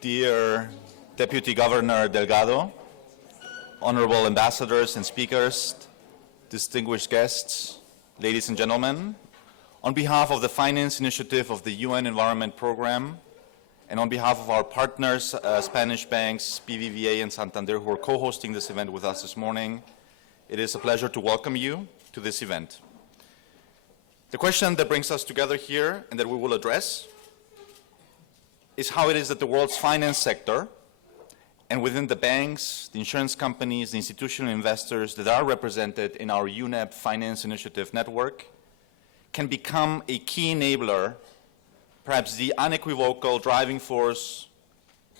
Dear Deputy Governor Delgado, honorable ambassadors and speakers, distinguished guests, ladies and gentlemen, on behalf of the Finance Initiative of the UN Environment Programme, and on behalf of our partners, Spanish banks, BBVA and Santander, who are co-hosting this event with us this morning, it is a pleasure to welcome you to this event. The question that brings us together here and that we will address is how it is that the world's finance sector, and within the banks, the insurance companies, the institutional investors that are represented in our UNEP Finance Initiative network, can become a key enabler, perhaps the unequivocal driving force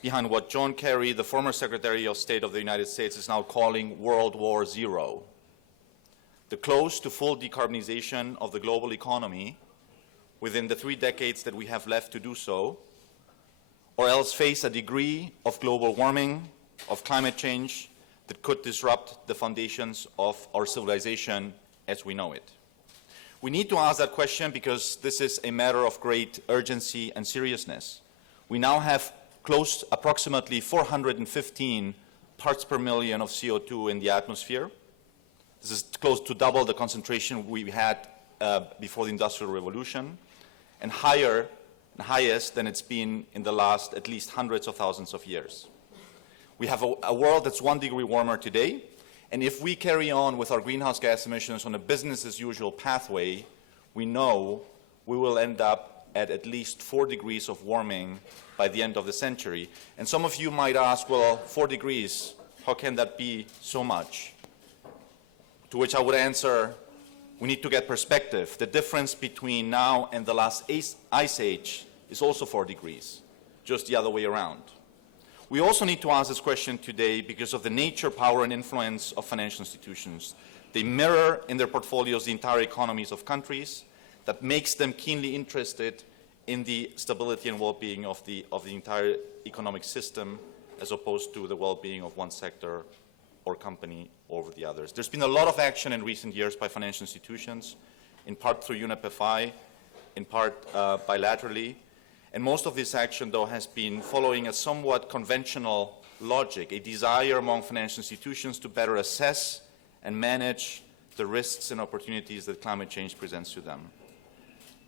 behind what John Kerry, the former Secretary of State of the United States, is now calling World War Zero. The close to full decarbonization of the global economy within the 3 decades that we have left to do so, or else face a degree of global warming, of climate change, that could disrupt the foundations of our civilization as we know it. We need to ask that question because this is a matter of great urgency and seriousness. We now have approximately 415 parts per million of CO2 in the atmosphere. This is close to double the concentration we had before the Industrial Revolution, and highest than it's been in the last at least hundreds of thousands of years. We have a world that's 1 degree warmer today, and if we carry on with our greenhouse gas emissions on a business-as-usual pathway, we know we will end up at least 4 degrees of warming by the end of the century. And some of you might ask, well, 4 degrees, how can that be so much? To which I would answer, we need to get perspective. The difference between now and the last ice age is also 4 degrees, just the other way around. We also need to ask this question today because of the nature, power, and influence of financial institutions. They mirror in their portfolios the entire economies of countries. That makes them keenly interested in the stability and well-being of the entire economic system, as opposed to the well-being of one sector or company over the others. There's been a lot of action in recent years by financial institutions, in part through UNEPFI, in part bilaterally. And most of this action, though, has been following a somewhat conventional logic, a desire among financial institutions to better assess and manage the risks and opportunities that climate change presents to them.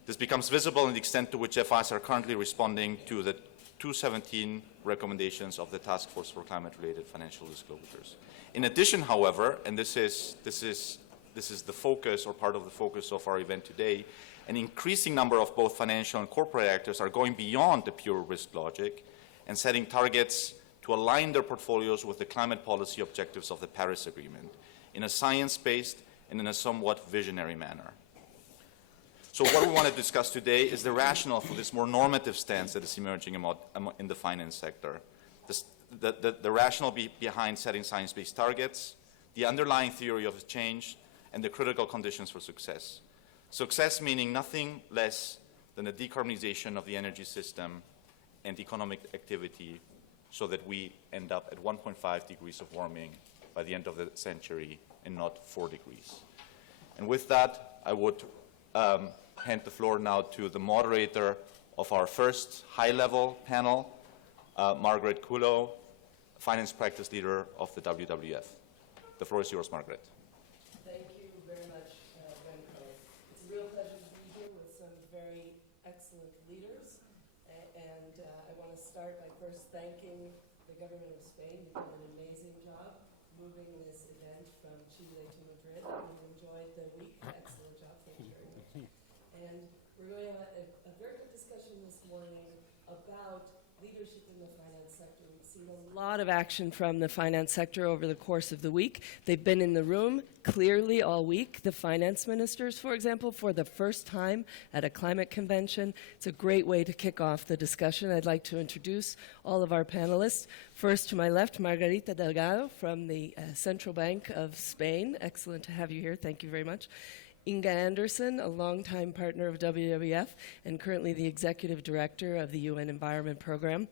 This becomes visible in the extent to which FIs are currently responding to the 217 recommendations of the Task Force for Climate-Related Financial Disclosures. In addition, however, and this is the focus or part of the focus of our event today, an increasing number of both financial and corporate actors are going beyond the pure risk logic and setting targets to align their portfolios with the climate policy objectives of the Paris Agreement in a science-based and in a somewhat visionary manner. So what we want to discuss today is the rationale for this more normative stance that is emerging in the finance sector, the rationale behind setting science-based targets, the underlying theory of change, and the critical conditions for success. Success meaning nothing less than the decarbonization of the energy system and economic activity so that we end up at 1.5 degrees of warming by the end of the century and not 4 degrees. And with that, I would hand the floor now to the moderator of our first high-level panel, Margareth Kuhlow, Finance Practice Leader of the WWF. The floor is yours, Margaret. Thank you very much, Banco. It's a real pleasure to be here with some very excellent leaders. And I want to start by first thanking the government of Spain. You've done an amazing job moving this event from Chile to Madrid. I've enjoyed the week. Excellent job. Thank you very much. And we're going to have a very good discussion this morning about leadership in the finance sector. We've seen a lot of action from the finance sector over the course of the week. They've been in the room clearly all week. The finance ministers, for example, for the first time at a climate convention. It's a great way to kick off the discussion. I'd like to introduce all of our panelists. First, to my left, Margarita Delgado from the Central Bank of Spain. Excellent to have you here. Thank you very much. Inger Andersen, a longtime partner of WWF and currently the Executive Director of the UN Environment Program.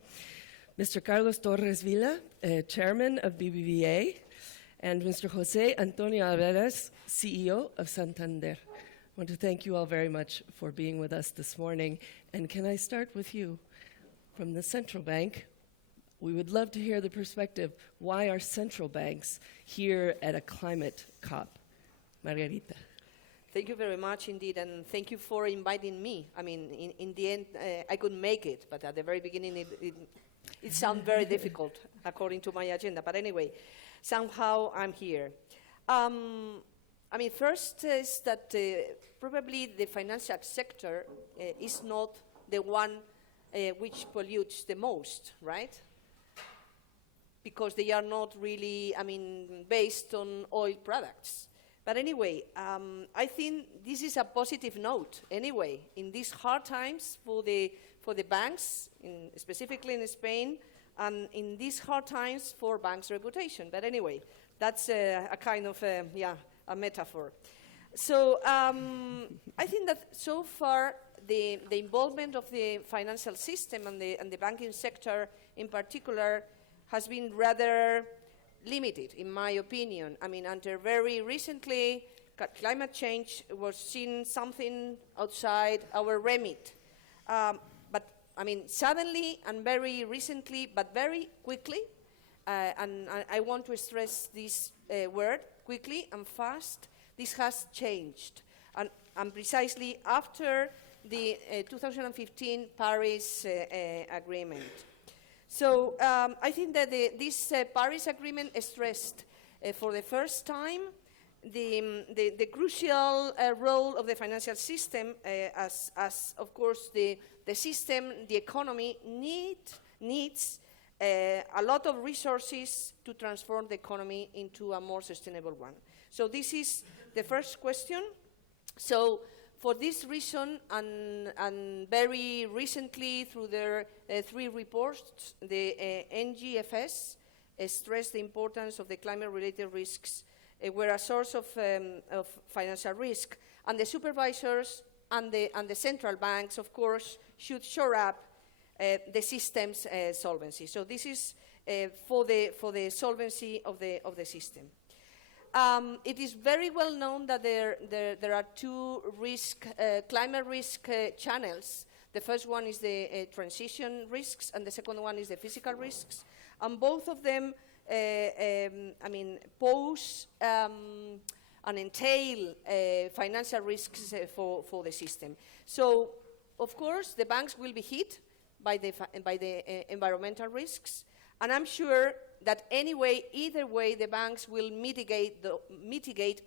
Mr. Carlos Torres Villa, Chairman of BBVA, and Mr. José Antonio Álvarez, CEO of Santander. I want to thank you all very much for being with us this morning. And can I start with you from the Central Bank? we would love to hear the perspective. Why are central banks here at a climate COP? Margarita. Thank you very much indeed, and thank you for inviting me. I mean, in the end, I couldn't make it, but at the very beginning, it sounded very difficult according to my agenda. But anyway, somehow I'm here. I mean, first is that probably the financial sector is not the one which pollutes the most, right? Because they are not really, I mean, based on oil products. But anyway, I think this is a positive note. Anyway, in these hard times for the banks, specifically in Spain, and in these hard times for banks' reputation. But anyway, that's a kind of a metaphor. So I think that so far the involvement of the financial system and the banking sector in particular has been rather limited, in my opinion. I mean, until very recently, climate change was seen something outside our remit. But, I mean, suddenly and very recently, but very quickly, and I want to stress this word, quickly and fast, this has changed. And precisely after the 2015 Paris Agreement. So I think that this Paris Agreement stressed for the first time the crucial role of the financial system as of course, the system, the economy needs a lot of resources to transform the economy into a more sustainable one. So this is the first question. So for this reason, and very recently through their 3 reports, the NGFS stressed the importance of the climate-related risks were a source of financial risk, and the supervisors and the central banks, of course, should shore up the system's solvency. So this is for the solvency of the system. It is very well known that there are 2 climate risk channels. The first one is the transition risks, and the second one is the physical risks. And both of them, I mean, pose and entail financial risks for the system. So, of course, the banks will be hit by the environmental risks, and I'm sure that anyway, either way, the banks will mitigate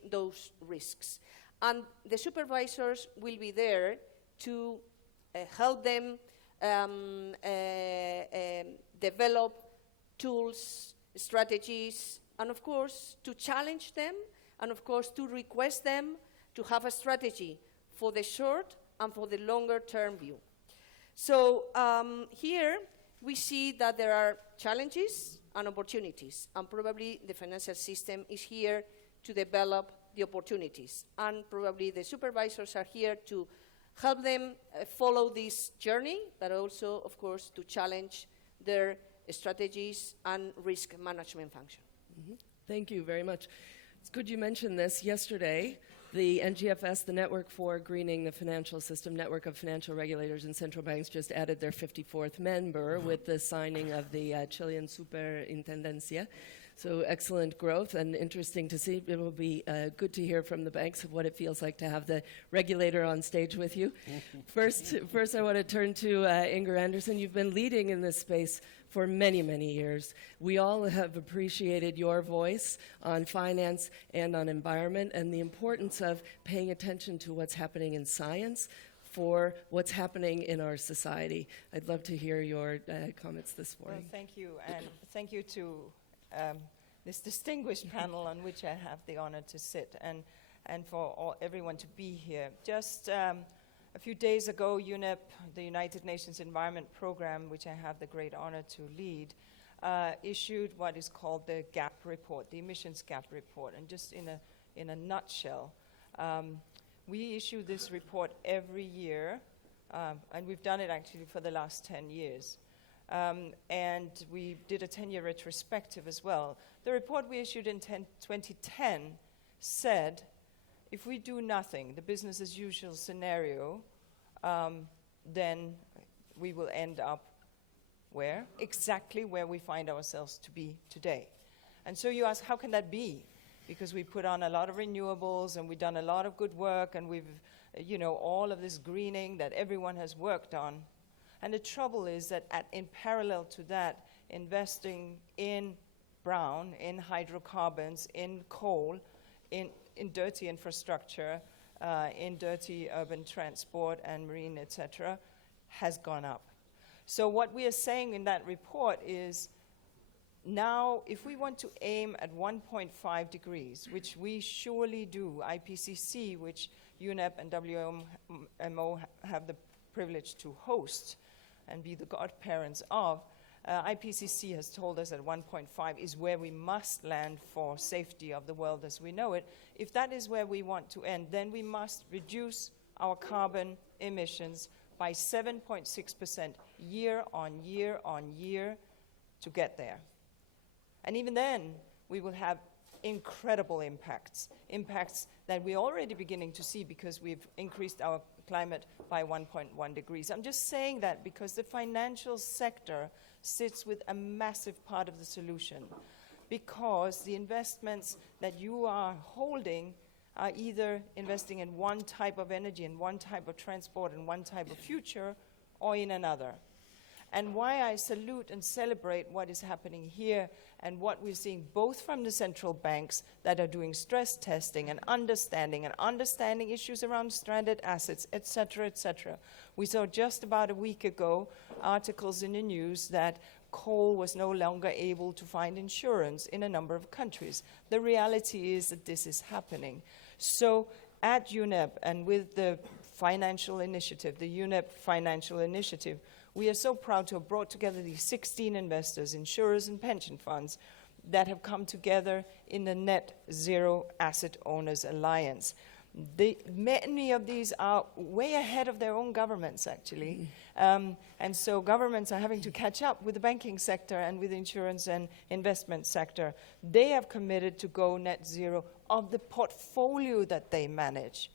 those risks. And the supervisors will be there to help them develop tools, strategies, and of course, to challenge them, and of course, to request them to have a strategy for the short and for the longer term view. So here we see that there are challenges and opportunities, and probably the financial system is here to develop the opportunities, and probably the supervisors are here to help them follow this journey, but also, of course, to challenge their strategies and risk management function. Mm-hmm. Thank you very much. It's good you mentioned this. Yesterday, the NGFS, the Network for Greening the Financial System, Network of Financial Regulators and Central Banks, just added their 54th member with the signing of the Chilean Superintendencia. So excellent growth and interesting to see. It will be good to hear from the banks of what it feels like to have the regulator on stage with you. First, I want to turn to Inger Andersen. You've been leading in this space for many, many years. We all have appreciated your voice on finance and on environment and the importance of paying attention to what's happening in science for what's happening in our society. I'd love to hear your comments this morning. Well, thank you, and thank you to this distinguished panel on which I have the honor to sit, and for everyone to be here. Just a few days ago, UNEP, the United Nations Environment Program, which I have the great honor to lead, issued what is called the GAP report, the emissions GAP report. And just in a nutshell, we issue this report every year, and we've done it actually for the last 10 years. And we did a 10-year retrospective as well. The report we issued in 2010 said, if we do nothing, the business as usual scenario, then we will end up Where? Exactly where we find ourselves to be today. And so you ask, how can that be? Because we put on a lot of renewables and we've done a lot of good work and we've, all of this greening that everyone has worked on. And the trouble is that in parallel to that, investing in brown, in hydrocarbons, in coal, in dirty infrastructure, in dirty urban transport and marine, etc., has gone up. So what we are saying in that report is, now, if we want to aim at 1.5 degrees, which we surely do, IPCC, which UNEP and WMO have the privilege to host and be the godparents of, IPCC has told us that 1.5 is where we must land for safety of the world as we know it. If that is where we want to end, then we must reduce our carbon emissions by 7.6% year on year on year to get there. And even then, we will have incredible impacts that we're already beginning to see because we've increased our climate by 1.1 degrees. I'm just saying that because the financial sector sits with a massive part of the solution, because the investments that you are holding are either investing in one type of energy, in one type of transport, in one type of future, or in another. And why I salute and celebrate what is happening here and what we're seeing both from the central banks that are doing stress testing and understanding issues around stranded assets, et cetera, et cetera. We saw just about a week ago articles in the news that coal was no longer able to find insurance in a number of countries. The reality is that this is happening. So at UNEP and with the financial initiative, the UNEP financial initiative, we are so proud to have brought together these 16 investors, insurers and pension funds that have come together in the Net Zero Asset Owners Alliance. Many of these are way ahead of their own governments, actually. And so governments are having to catch up with the banking sector and with the insurance and investment sector. They have committed to go net zero of the portfolio that they manage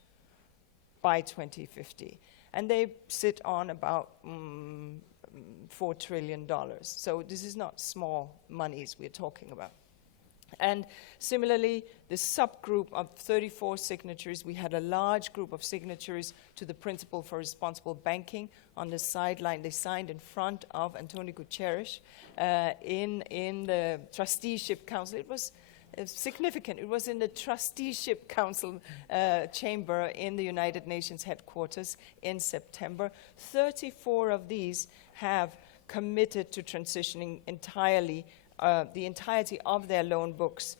by 2050. And they sit on about $4 trillion. So this is not small monies we're talking about. And similarly, the subgroup of 34 signatories, we had a large group of signatories to the Principle for Responsible Banking on the sideline. They signed in front of Antonio Guterres in the Trusteeship Council. It was significant. It was in the Trusteeship Council chamber in the United Nations headquarters in September. 34 of these have committed to transitioning entirely the entirety of their loan books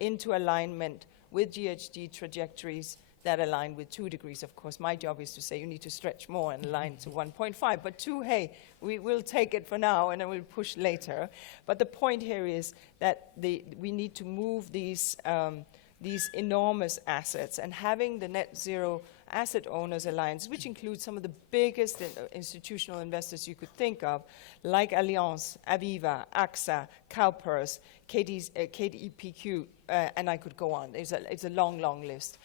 into alignment with GHG trajectories that align with 2 degrees. Of course, my job is to say you need to stretch more and align to 1.5. But 2, hey, we will take it for now and then we'll push later. But the point here is that we need to move these enormous assets, and having the Net Zero Asset Owners Alliance, which includes some of the biggest institutional investors you could think of, like Allianz, Aviva, AXA, CalPERS, KDEPQ, and I could go on. It's a long, long list.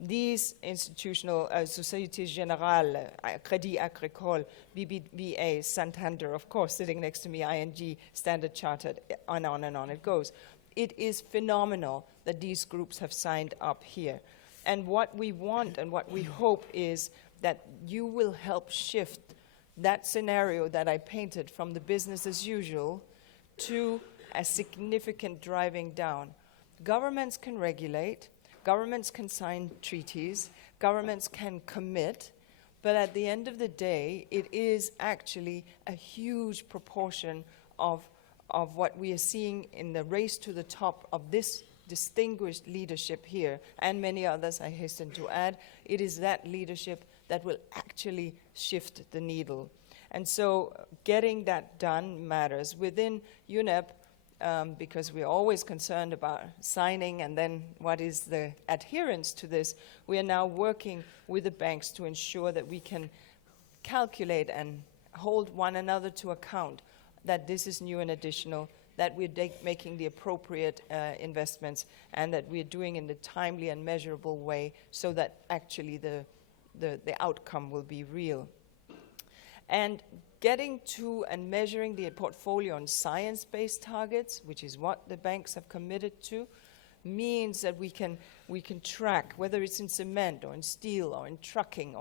These institutional Société Générale, Crédit Agricole, BBVA, Santander, of course, sitting next to me, ING, Standard Chartered, on and on it goes. It is phenomenal that these groups have signed up here. And what we want and what we hope is that you will help shift that scenario that I painted from the business as usual to a significant driving down. Governments can regulate, governments can sign treaties, governments can commit, but at the end of the day, it is actually a huge proportion of what we are seeing in the race to the top of this distinguished leadership here, and many others I hasten to add. It is that leadership that will actually shift the needle. And so getting that done matters. Within UNEP, because we're always concerned about signing and then what is the adherence to this, we are now working with the banks to ensure that we can calculate and hold one another to account that this is new and additional, that we're making the appropriate investments, and that we're doing in the timely and measurable way so that actually the outcome will be real. And getting to and measuring the portfolio on science-based targets, which is what the banks have committed to, means that we can track, whether it's in cement or in steel or in trucking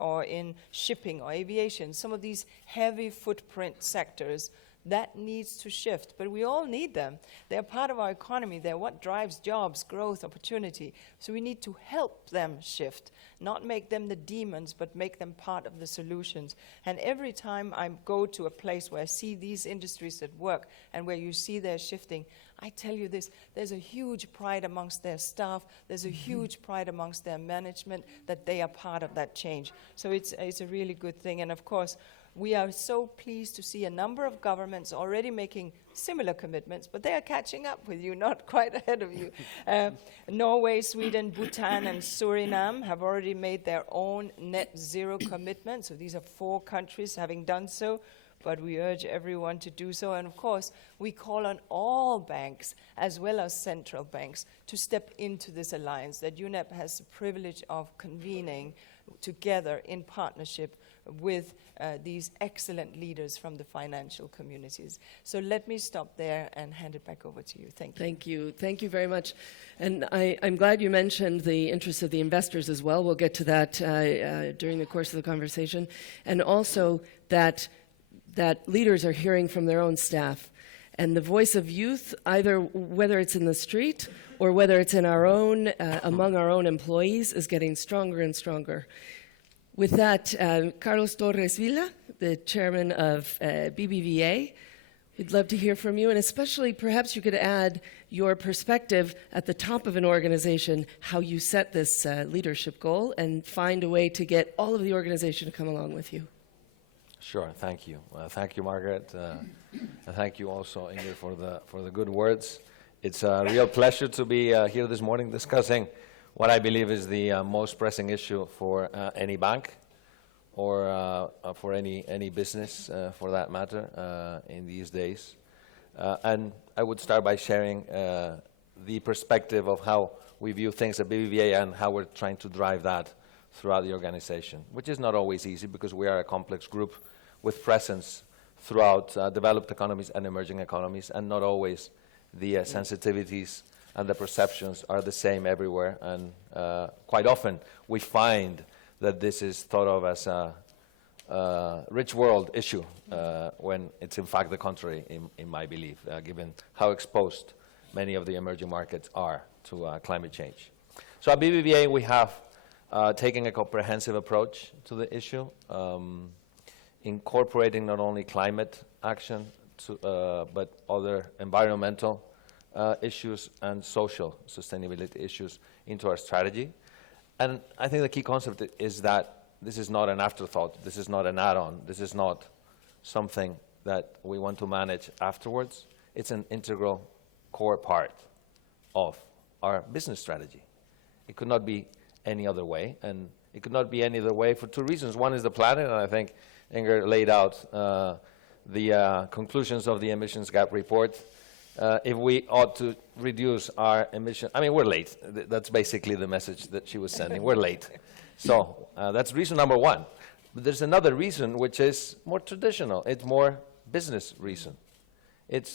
or in shipping or aviation, some of these heavy footprint sectors. That needs to shift, but we all need them. They're part of our economy. They're what drives jobs, growth, opportunity. So we need to help them shift, not make them the demons, but make them part of the solutions. And every time I go to a place where I see these industries at work and where you see they're shifting, I tell you this, there's a huge pride amongst their staff, there's a huge pride amongst their management that they are part of that change. So it's a really good thing. And of course, we are so pleased to see a number of governments already making similar commitments, but they are catching up with you, not quite ahead of you. Norway, Sweden, Bhutan, and Suriname have already made their own net zero commitment. So these are 4 countries having done so, but we urge everyone to do so. And of course, we call on all banks, as well as central banks, to step into this alliance that UNEP has the privilege of convening together in partnership with these excellent leaders from the financial communities. So let me stop there and hand it back over to you. Thank you. Thank you. Thank you very much. And I'm glad you mentioned the interests of the investors as well. We'll get to that during the course of the conversation. And also that leaders are hearing from their own staff. And the voice of youth, either whether it's in the street or whether it's in our own, among our own employees, is getting stronger and stronger. With that, Carlos Torres Villa, the chairman of BBVA, we'd love to hear from you, and especially perhaps you could add your perspective at the top of an organization, how you set this leadership goal and find a way to get all of the organization to come along with you. Sure, thank you. Thank you, Margaret, and thank you also, Inger, for the good words. It's a real pleasure to be here this morning discussing what I believe is the most pressing issue for any bank or for any business, for that matter, in these days. And I would start by sharing the perspective of how we view things at BBVA and how we're trying to drive that throughout the organization, which is not always easy because we are a complex group with presence throughout developed economies and emerging economies, and not always the sensitivities and the perceptions are the same everywhere. And quite often we find that this is thought of as a rich world issue when it's in fact the contrary, in my belief, given how exposed many of the emerging markets are to climate change. So at BBVA we have taken a comprehensive approach to the issue, incorporating not only climate action but other environmental issues and social sustainability issues into our strategy. And I think the key concept is that this is not an afterthought, this is not an add-on, this is not something that we want to manage afterwards. It's an integral core part of our business strategy. It could not be any other way, and it could not be any other way for 2 reasons. One is the planet, and I think Inger laid out the conclusions of the emissions gap report. If we ought to reduce our emission, I mean, we're late. That's basically the message that she was sending. We're late. So that's reason number 1. But there's another reason which is more traditional. It's more business reason. It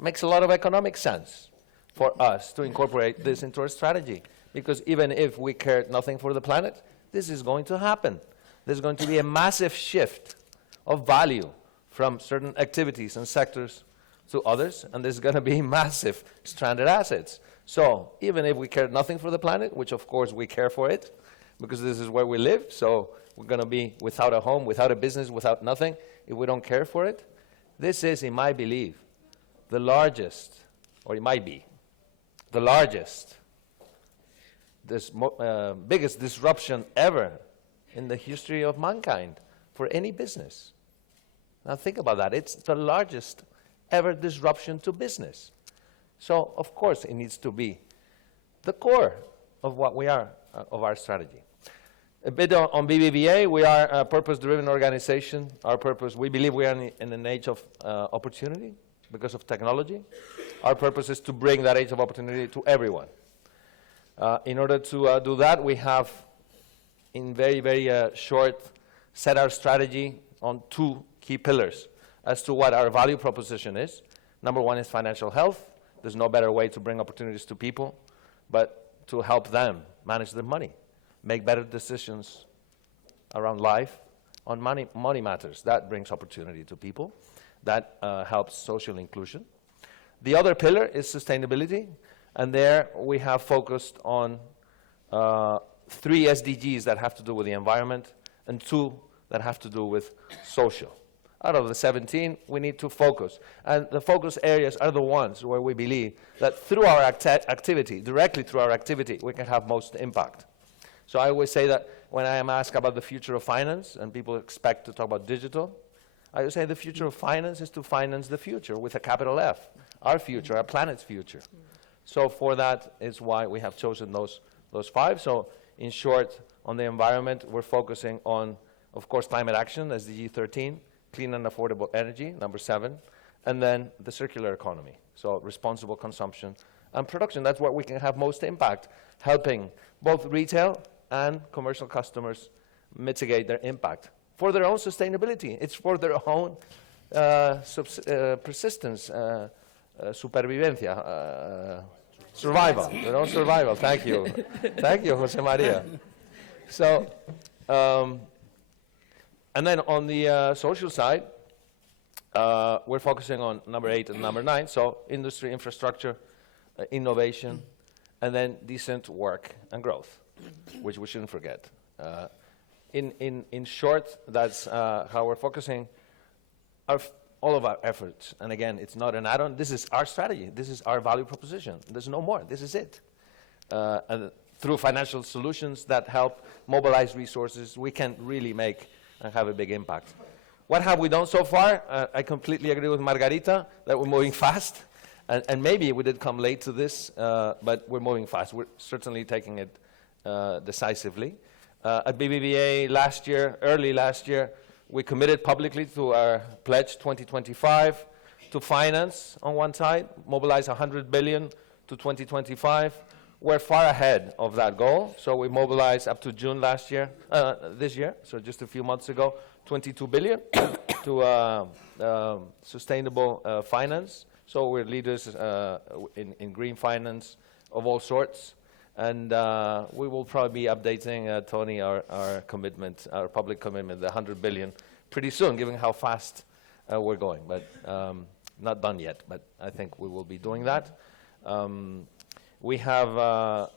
makes a lot of economic sense for us to incorporate this into our strategy. Because even if we cared nothing for the planet, this is going to happen. There's going to be a massive shift of value from certain activities and sectors to others, and there's going to be massive stranded assets. So even if we cared nothing for the planet, which of course we care for it, because this is where we live, so we're going to be without a home, without a business, without nothing, if we don't care for it. This is, in my belief, the largest, or it might be, the largest, biggest disruption ever in the history of mankind for any business. Now think about that. It's the largest ever disruption to business. So, of course, it needs to be the core of what we are, of our strategy. A bit on BBVA, we are a purpose-driven organization. Our purpose, we believe we are in an age of opportunity because of technology. Our purpose is to bring that age of opportunity to everyone. In order to do that, we have, in very, very short, set our strategy on two key pillars as to what our value proposition is. Number one is financial health. There's no better way to bring opportunities to people but to help them manage their money, make better decisions around life on money matters. That brings opportunity to people. That helps social inclusion. The other pillar is sustainability, and there we have focused on 3 SDGs that have to do with the environment and 2 that have to do with social. Out of the 17, we need to focus. And the focus areas are the ones where we believe that through our activity, directly through our activity, we can have most impact. So I always say that when I am asked about the future of finance, and people expect to talk about digital, I would say the future of finance is to finance the future with a capital F, our future, our planet's future. So for that is why we have chosen those 5. So in short, on the environment, we're focusing on, of course, climate action, SDG 13, clean and affordable energy, number 7, and then the circular economy, so responsible consumption and production. That's where we can have most impact, helping both retail and commercial customers mitigate their impact for their own sustainability. It's for their own persistence, supervivencia, survival, their own survival. Thank you. Thank you, Jose Maria. So, and then on the social side, we're focusing on number 8 and number 9, so industry, infrastructure, innovation, and then decent work and growth, which we shouldn't forget. In short, that's how we're focusing all of our efforts. And again, it's not an add-on. This is our strategy. This is our value proposition. There's no more. This is it. And through financial solutions that help mobilize resources, we can really make and have a big impact. What have we done so far? I completely agree with Margarita that we're moving fast. And maybe we did come late to this, but we're moving fast. We're certainly taking it decisively. At BBVA last year, early last year, we committed publicly to our pledge 2025 to finance on one side, mobilize 100 billion to 2025. We're far ahead of that goal. So we mobilized up to June last year, this year, so just a few months ago, 22 billion to sustainable finance. So we're leaders in green finance of all sorts. And we will probably be updating, Tony, our commitment, our public commitment, the 100 billion, pretty soon, given how fast we're going. But not done yet, but I think we will be doing that. We have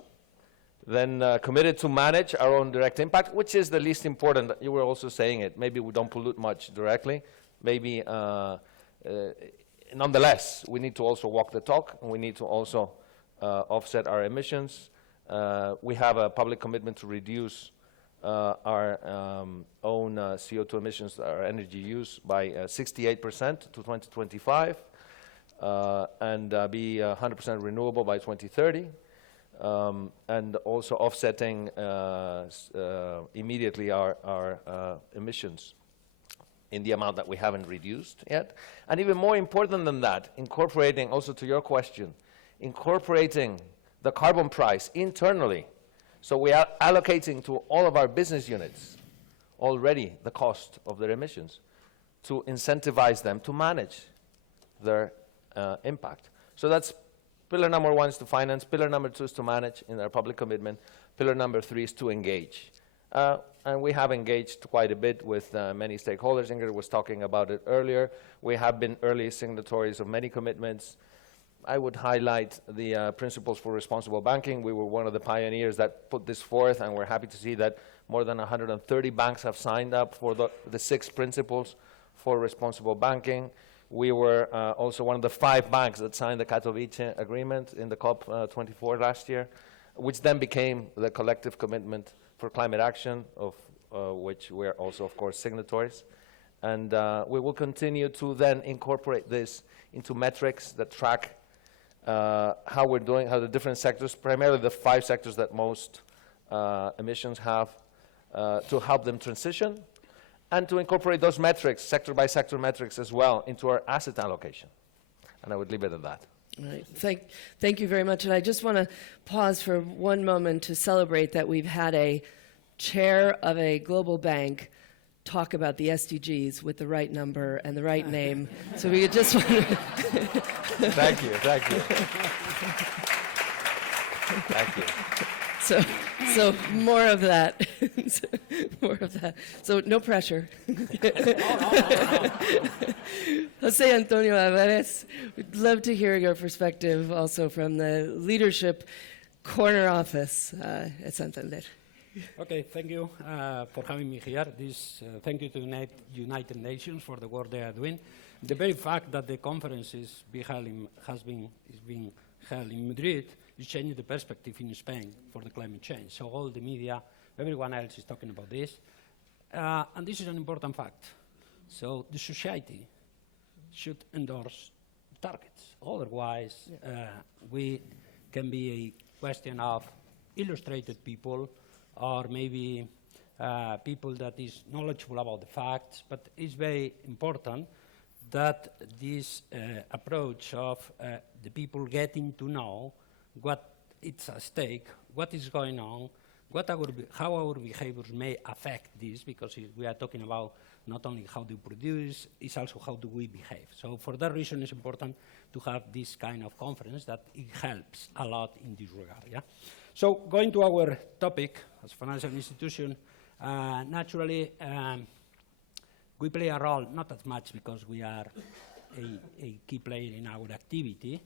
then committed to manage our own direct impact, which is the least important. You were also saying it. Maybe we don't pollute much directly. Maybe, nonetheless, we need to also walk the talk, and we need to also offset our emissions. We have a public commitment to reduce our own CO2 emissions, our energy use, by 68% to 2025, and be 100% renewable by 2030, and also offsetting immediately our emissions in the amount that we haven't reduced yet. And even more important than that, incorporating, also to your question, incorporating the carbon price internally. So we are allocating to all of our business units already the cost of their emissions to incentivize them to manage their impact. So that's pillar number 1 is to finance, pillar number 2 is to manage in our public commitment, pillar number 3 is to engage. And we have engaged quite a bit with many stakeholders. Inger was talking about it earlier. We have been early signatories of many commitments. I would highlight the principles for responsible banking. We were one of the pioneers that put this forth, and we're happy to see that more than 130 banks have signed up for the 6 principles for responsible banking. We were also one of the 5 banks that signed the Katowice agreement in the COP25 last year, which then became the collective commitment for climate action, of which we're also, of course, signatories. And we will continue to then incorporate this into metrics that track how we're doing, how the different sectors, primarily the 5 sectors that most emissions have, to help them transition, and to incorporate those metrics, sector-by-sector metrics as well, into our asset allocation. And I would leave it at that. All right. Thank you very much. And I just want to pause for one moment to celebrate that we've had a chair of a global bank talk about the SDGs with the right number and the right name. So we just want to Thank you. Thank you. So more of that. More of that. So no pressure. José Antonio Álvarez, we'd love to hear your perspective also from the leadership corner office at Santander. Okay, thank you for having me here. Thank you to United Nations for the work they are doing. The very fact that the conference is being held in Madrid is changing the perspective in Spain for the climate change. So all the media, everyone else is talking about this. And this is an important fact. So the society should endorse targets. Otherwise, we can be a question of illustrated people or maybe people that is knowledgeable about the facts, but it's very important that this approach of the people getting to know what is at stake, what is going on, how our behaviors may affect this, because we are talking about not only how to produce, it's also how do we behave. So for that reason, it's important to have this kind of conference that it helps a lot in this regard. Yeah? So going to our topic, as financial institution, naturally, we play a role, not as much because we are a key player in our activity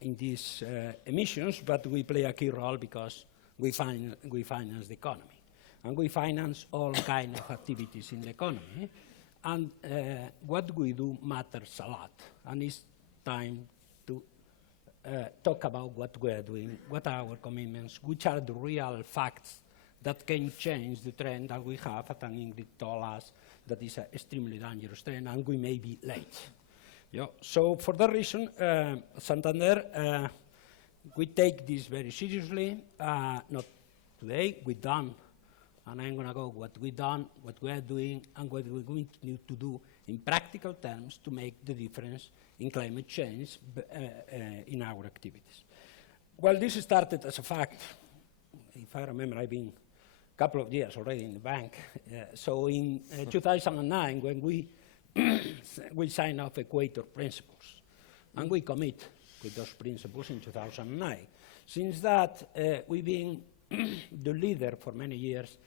in these emissions, but we play a key role because we finance the economy. And we finance all kinds of activities in the economy. And what we do matters a lot. And it's time to talk about what we are doing, what are our commitments, which are the real facts that can change the trend that we have, and Ingrid told us that is an extremely dangerous trend, and we may be late. Yeah. So for that reason, Santander, we take this very seriously. Not today, we're done, and I'm going to go what we've done, what we are doing, and what we're going to do in practical terms to make the difference in climate change in our activities. Well, this started as a fact. If I remember, I've been a couple of years already in the bank. So in 2009, when we signed off Equator Principles, and we commit with those principles in 2009. Since that, we've been the leader for many years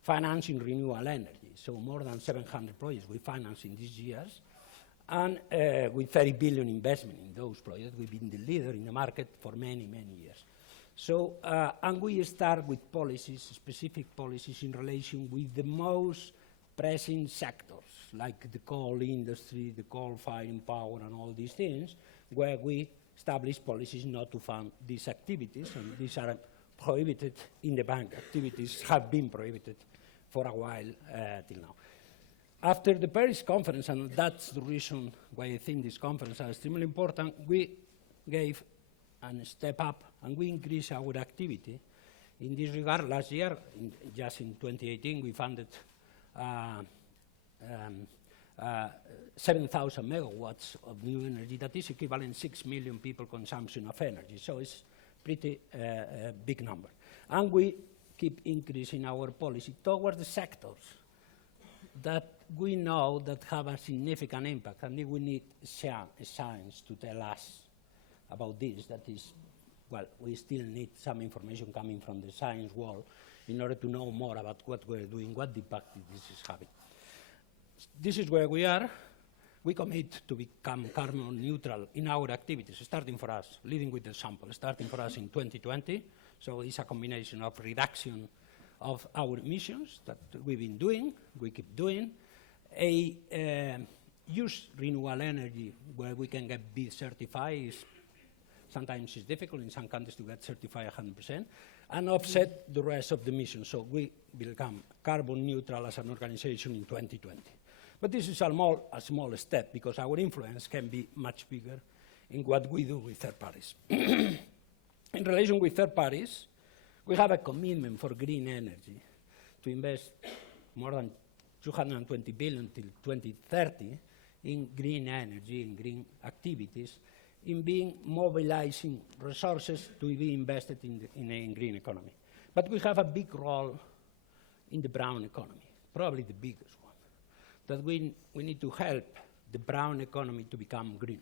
financing renewable energy. So more than 700 projects we financed in these years. And with 30 billion investment in those projects, we've been the leader in the market for many, many years. So, and we start with policies, specific policies in relation with the most pressing sectors, like the coal industry, the coal-firing power, and all these things, where we establish policies not to fund these activities, and these are prohibited in the bank. Activities have been prohibited for a while till now. After the Paris conference, and that's the reason why I think this conference is extremely important, we gave a step up and we increased our activity. In this regard, last year, just in 2018, we funded 7,000 megawatts of new energy. That is equivalent 6 million people consumption of energy. So it's pretty big number. And we keep increasing our policy towards the sectors that we know that have a significant impact, and we need science to tell us about this. That is, well, we still need some information coming from the science world in order to know more about what we're doing, what impact this is having. This is where we are. We commit to become carbon neutral in our activities, starting for us, leading with the sample, starting for us in 2020. So it's a combination of reduction of our emissions that we've been doing, we keep doing, use renewable energy where we can get B certified. Sometimes it's difficult in some countries to get certified 100%, and offset the rest of the emissions. So we become carbon neutral as an organization in 2020. But this is a small step, because our influence can be much bigger in what we do with third parties. In relation with third parties, we have a commitment for green energy to invest more than 220 billion till 2030 in green energy, in green activities, in mobilizing resources to be invested in green economy. But we have a big role in the brown economy. probably the biggest one, that we need to help the brown economy to become greener.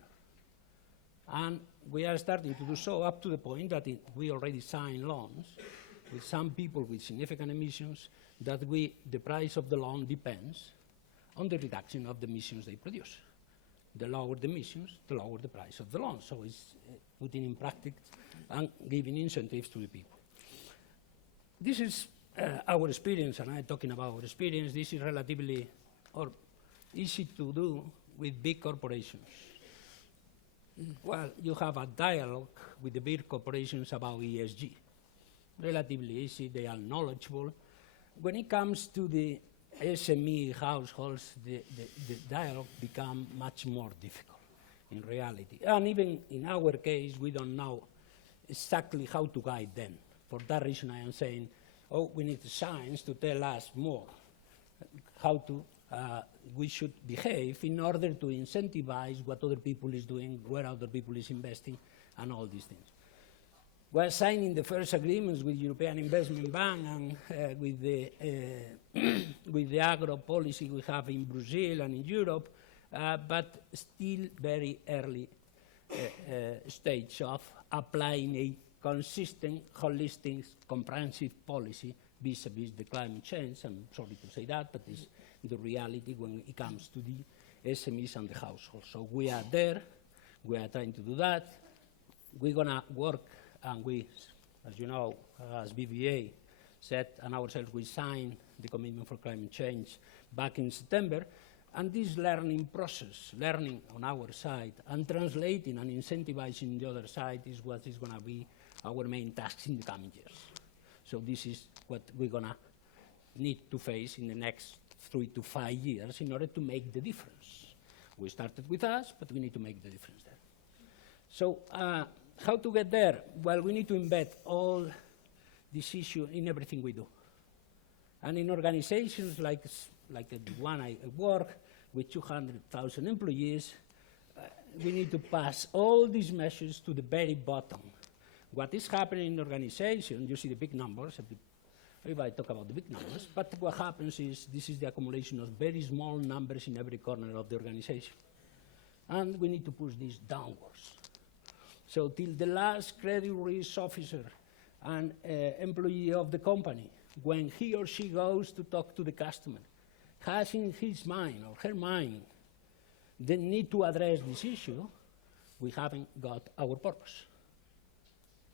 And we are starting to do so up to the point that we already signed loans with some people with significant emissions that the price of the loan depends on the reduction of the emissions they produce. The lower the emissions, the lower the price of the loan. So it's putting in practice and giving incentives to the people. This is our experience, and I'm talking about our experience. This is relatively or easy to do with big corporations. Well, you have a dialogue with the big corporations about ESG. Relatively easy, they are knowledgeable. When it comes to the SME households, the dialogue becomes much more difficult in reality. And even in our case, we don't know exactly how to guide them. For that reason, I am saying, we need science to tell us more how to we should behave in order to incentivize what other people is doing, where other people is investing, and all these things. We're signing the first agreements with European Investment Bank and with the agro policy we have in Brazil and in Europe, but still very early stage of applying a consistent, holistic, comprehensive policy vis-a-vis the climate change. I'm sorry to say that, but it's the reality when it comes to the SMEs and the households. So we are there. We are trying to do that. We're going to work, and we, as you know, as BBVA said, and ourselves, we signed the commitment for climate change back in September. And this learning process, learning on our side and translating and incentivizing the other side is what is going to be our main task in the coming years. So this is what we're going to need to face in the next 3 to 5 years in order to make the difference. We started with us, but we need to make the difference there. So how to get there? Well, we need to embed all this issue in everything we do. And in organizations like the one I work with 200,000 employees, we need to pass all these measures to the very bottom. What is happening in the organization, you see the big numbers, everybody talk about the big numbers, but what happens is this is the accumulation of very small numbers in every corner of the organization. And we need to push this downwards. So till the last credit risk officer and employee of the company, when he or she goes to talk to the customer, has in his mind or her mind the need to address this issue, we haven't got our purpose.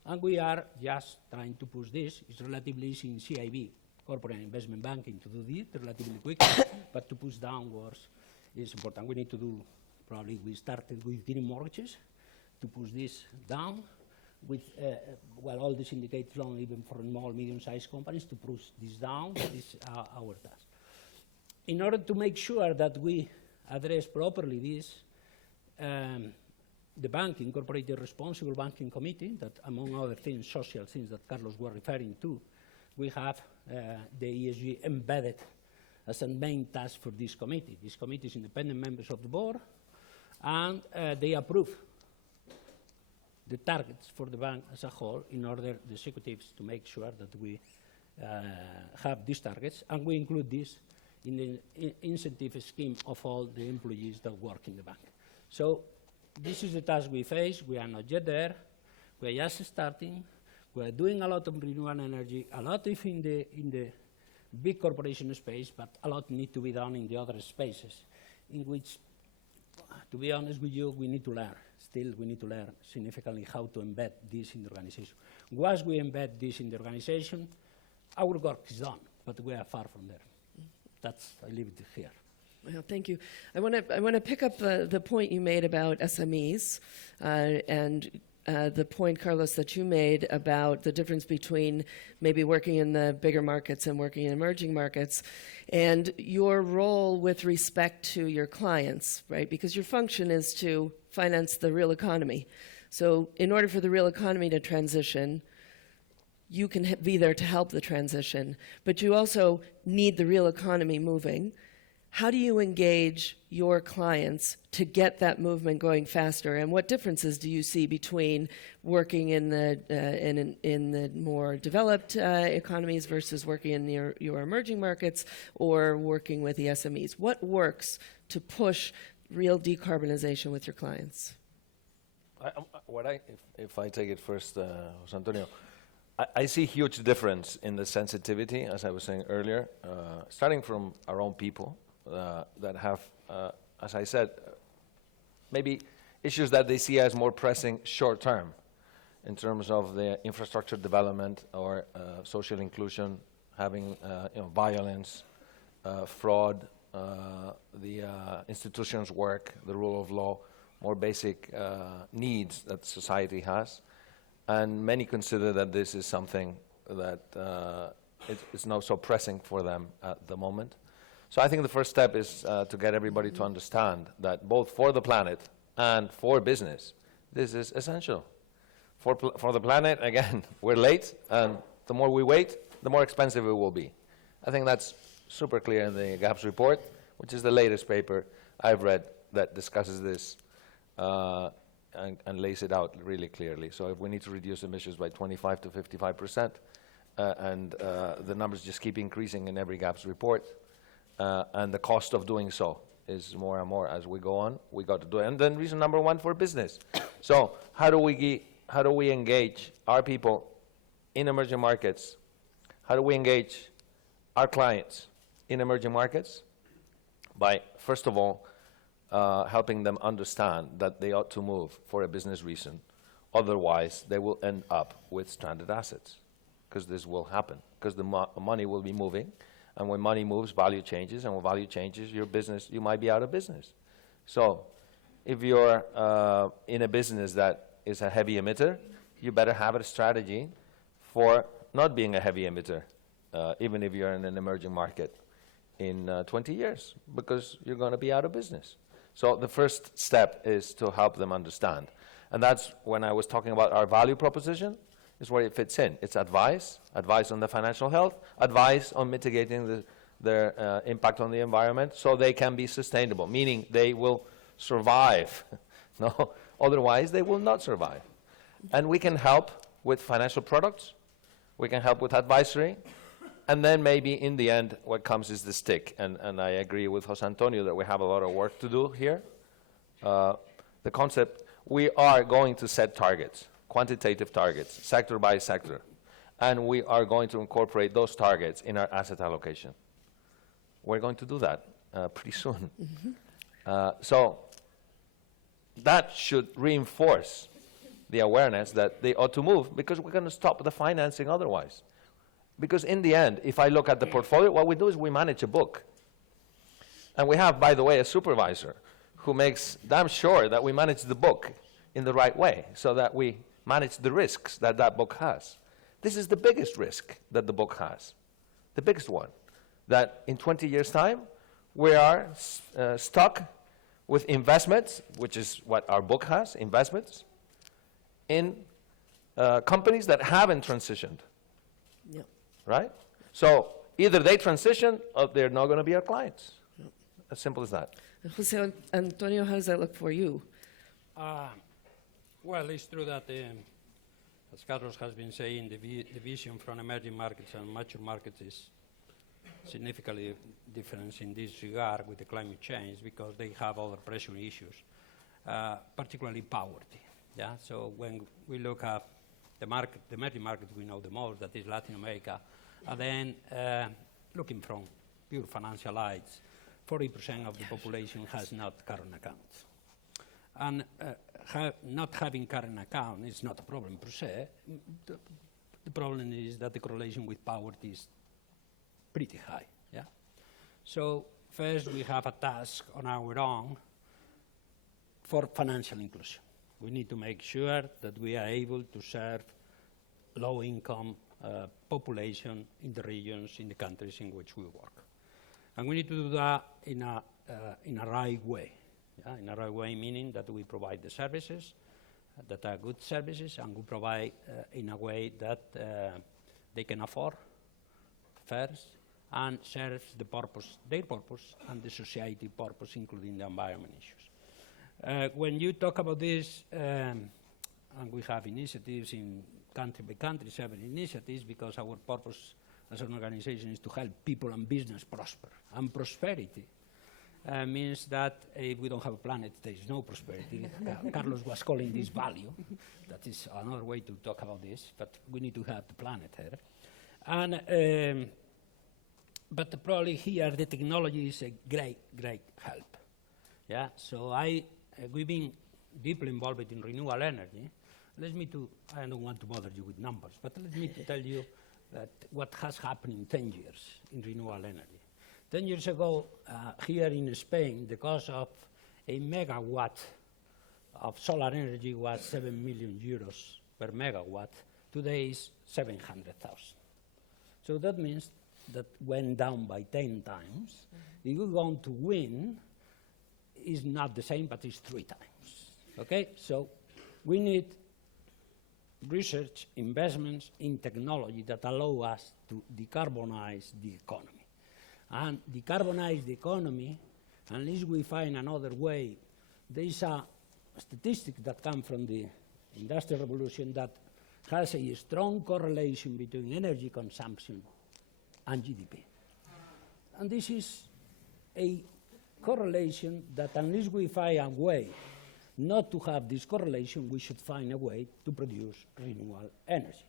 And we are just trying to push this. It's relatively easy in CIB, corporate investment banking, to do this relatively quickly, but to push downwards is important. We need to do, probably we started with green mortgages, to push this down, with all this indicates loan even for small, medium-sized companies, to push this down. This is our task. In order to make sure that we address properly this, the bank incorporated a responsible banking committee that, among other things, social things that Carlos was referring to, we have the ESG embedded as a main task for this committee. This committee is independent members of the board, and they approve the targets for the bank as a whole in order the executives to make sure that we have these targets, and we include this in the incentive scheme of all the employees that work in the bank. So this is the task we face. We are not yet there. We are just starting. We are doing a lot of renewable energy, a lot of in the big corporation space, but a lot need to be done in the other spaces, in which, to be honest with you, we need to learn. Still, we need to learn significantly how to embed this in the organization. Once we embed this in the organization, our work is done, but we are far from there. I leave it here. Well, thank you. I want to pick up the point you made about SMEs and the point, Carlos, that you made about the difference between maybe working in the bigger markets and working in emerging markets, and your role with respect to your clients, right? Because your function is to finance the real economy. So in order for the real economy to transition, you can be there to help the transition, but you also need the real economy moving. how do you engage your clients to get that movement going faster? And what differences do you see between working in the more developed economies versus working in your emerging markets or working with the SMEs? What works to push real decarbonization with your clients? If I take it first, José Antonio, I see huge difference in the sensitivity, as I was saying earlier, starting from our own people that have, as I said, maybe issues that they see as more pressing short term in terms of the infrastructure development or social inclusion, having violence, fraud, the institutions' work, the rule of law, more basic needs that society has. And many consider that this is something that it's not so pressing for them at the moment. So I think the first step is to get everybody to understand that both for the planet and for business, this is essential. For the planet, again, we're late, and the more we wait, the more expensive it will be. I think that's super clear in the GAPS report, which is the latest paper I've read that discusses this and lays it out really clearly. So if we need to reduce emissions by 25 to 55%, and the numbers just keep increasing in every GAPS report, and the cost of doing so is more and more as we go on, we got to do it. And then reason number one for business. So how do we engage our people in emerging markets? How do we engage our clients in emerging markets? By, first of all, helping them understand that they ought to move for a business reason. Otherwise, they will end up with stranded assets, because this will happen, because the money will be moving. And when money moves, value changes, and when value changes, your business, you might be out of business. So if you're in a business that is a heavy emitter, you better have a strategy for not being a heavy emitter, even if you're in an emerging market in 20 years, because you're going to be out of business. So the first step is to help them understand. And that's when I was talking about our value proposition, is where it fits in. It's advice on the financial health, advice on mitigating their impact on the environment so they can be sustainable, meaning they will survive. No, otherwise they will not survive. And we can help with financial products, we can help with advisory, and then maybe in the end what comes is the stick. And I agree with José Antonio that we have a lot of work to do here. The concept, we are going to set targets, quantitative targets, sector by sector. And we are going to incorporate those targets in our asset allocation. We're going to do that pretty soon. So that should reinforce the awareness that they ought to move, because we're going to stop the financing otherwise. Because in the end, if I look at the portfolio, what we do is we manage a book. And we have, by the way, a supervisor who makes damn sure that we manage the book in the right way, so that we manage the risks that that book has. This is the biggest risk that the book has, the biggest one, that in 20 years' time, we are stuck with investments, which is what our book has, investments, in companies that haven't transitioned. Yep. Right? So either they transition or they're not going to be our clients. Yep. As simple as that. José Antonio, how does that look for you? Well, it's true that, as Carlos has been saying, the vision from emerging markets and mature markets is significantly different in this regard with the climate change, because they have other pressing issues, particularly poverty. Yeah? So when we look at the emerging market we know the most, that is Latin America, and then looking from pure financial aids, 40% of the population has not current accounts. And not having current account is not a problem per se. The problem is that the correlation with poverty is pretty high. Yeah? So first we have a task on our own for financial inclusion. We need to make sure that we are able to serve low-income population in the regions, in the countries in which we work. And we need to do that in a right way. Yeah? In a right way, meaning that we provide the services that are good services, and we provide in a way that they can afford first, and serves the purpose, their purpose, and the society purpose, including the environment issues. When you talk about this, and we have initiatives in country by country, several initiatives, because our purpose as an organization is to help people and business prosper. And prosperity means that if we don't have a planet, there is no prosperity. Carlos was calling this value. That is another way to talk about this, but we need to have the planet here. And, but probably here the technology is a great, great help. Yeah, so we've been deeply involved in renewable energy. I don't want to bother you with numbers, but let me tell you that what has happened in 10 years in renewable energy. 10 years ago, here in Spain, the cost of a megawatt of solar energy was 7 million euros per megawatt. Today is 700,000. So that means that went down by 10 times. If we're going to win, it's not the same, but it's 3 times. Okay? So we need research investments in technology that allow us to decarbonize the economy. And decarbonize the economy, unless we find another way. There is a statistic that comes from the Industrial Revolution that has a strong correlation between energy consumption and GDP. And this is a correlation that unless we find a way not to have this correlation, we should find a way to produce renewable energy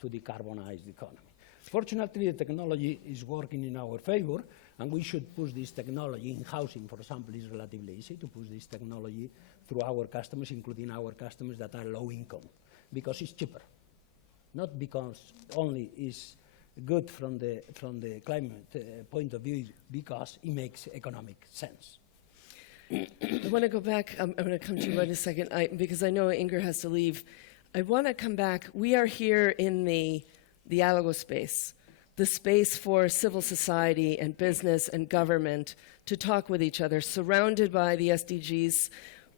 to decarbonize the economy. Fortunately, the technology is working in our favor, and we should push this technology in housing, for example. It's relatively easy to push this technology through our customers, including our customers that are low income, because it's cheaper. Not because only it's good from the climate point of view, because it makes economic sense. I want to go back. I'm going to come to you in a second, because I know Inger has to leave. I want to come back. We are here in the Alamo Space, the space for civil society and business and government to talk with each other, surrounded by the SDGs,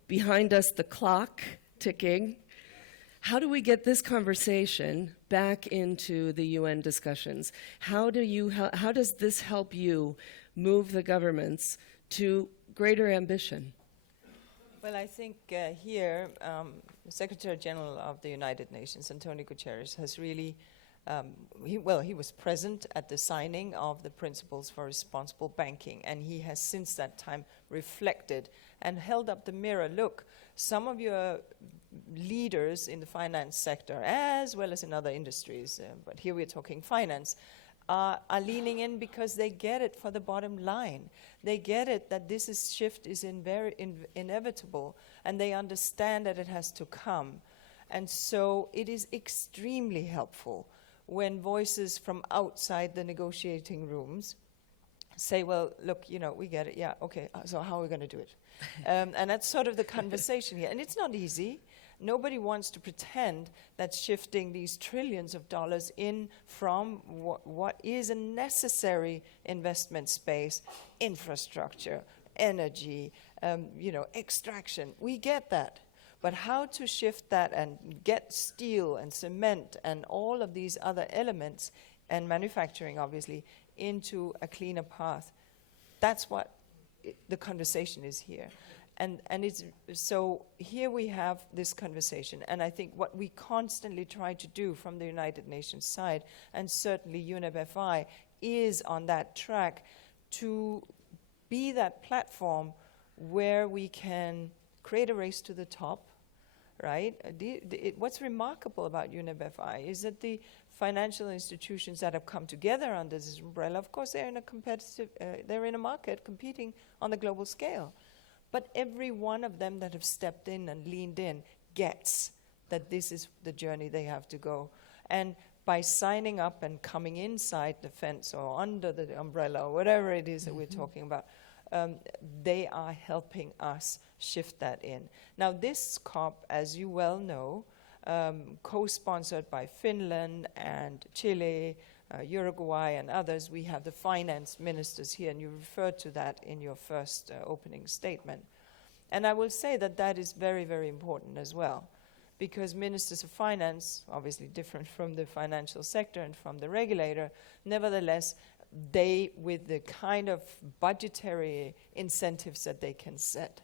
behind us the clock ticking. How do we get this conversation back into the UN discussions? How does this help you move the governments to greater ambition? Well, I think here, the Secretary General of the United Nations, Antonio Guterres, has really he was present at the signing of the Principles for Responsible Banking, and he has since that time reflected and held up the mirror. Look, some of your leaders in the finance sector, as well as in other industries, but here we're talking finance, are leaning in because they get it for the bottom line. They get it that this shift is inevitable, and they understand that it has to come. And so it is extremely helpful when voices from outside the negotiating rooms say, well, look, we get it, yeah, okay, so how are we going to do it? And that's sort of the conversation here. And it's not easy. Nobody wants to pretend that shifting these trillions of dollars in from what is a necessary investment space, infrastructure, energy, extraction, we get that. But how to shift that and get steel and cement and all of these other elements, and manufacturing obviously, into a cleaner path, that's what the conversation is here. And it's, so here we have this conversation, and I think what we constantly try to do from the United Nations side, and certainly UNEPFI is on that track, to be that platform where we can create a race to the top, right? What's remarkable about UNEPFI is that the financial institutions that have come together under this umbrella, of course, they're in a competitive, they're in a market competing on the global scale. But every one of them that have stepped in and leaned in gets that this is the journey they have to go. And by signing up and coming inside the fence or under the umbrella or whatever it is that we're talking about, they are helping us shift that in. Now this COP, as you well know, co-sponsored by Finland and Chile, Uruguay and others, we have the finance ministers here, and you referred to that in your first opening statement. And I will say that that is very, very important as well, because ministers of finance, obviously different from the financial sector and from the regulator, nevertheless they, with the kind of budgetary incentives that they can set,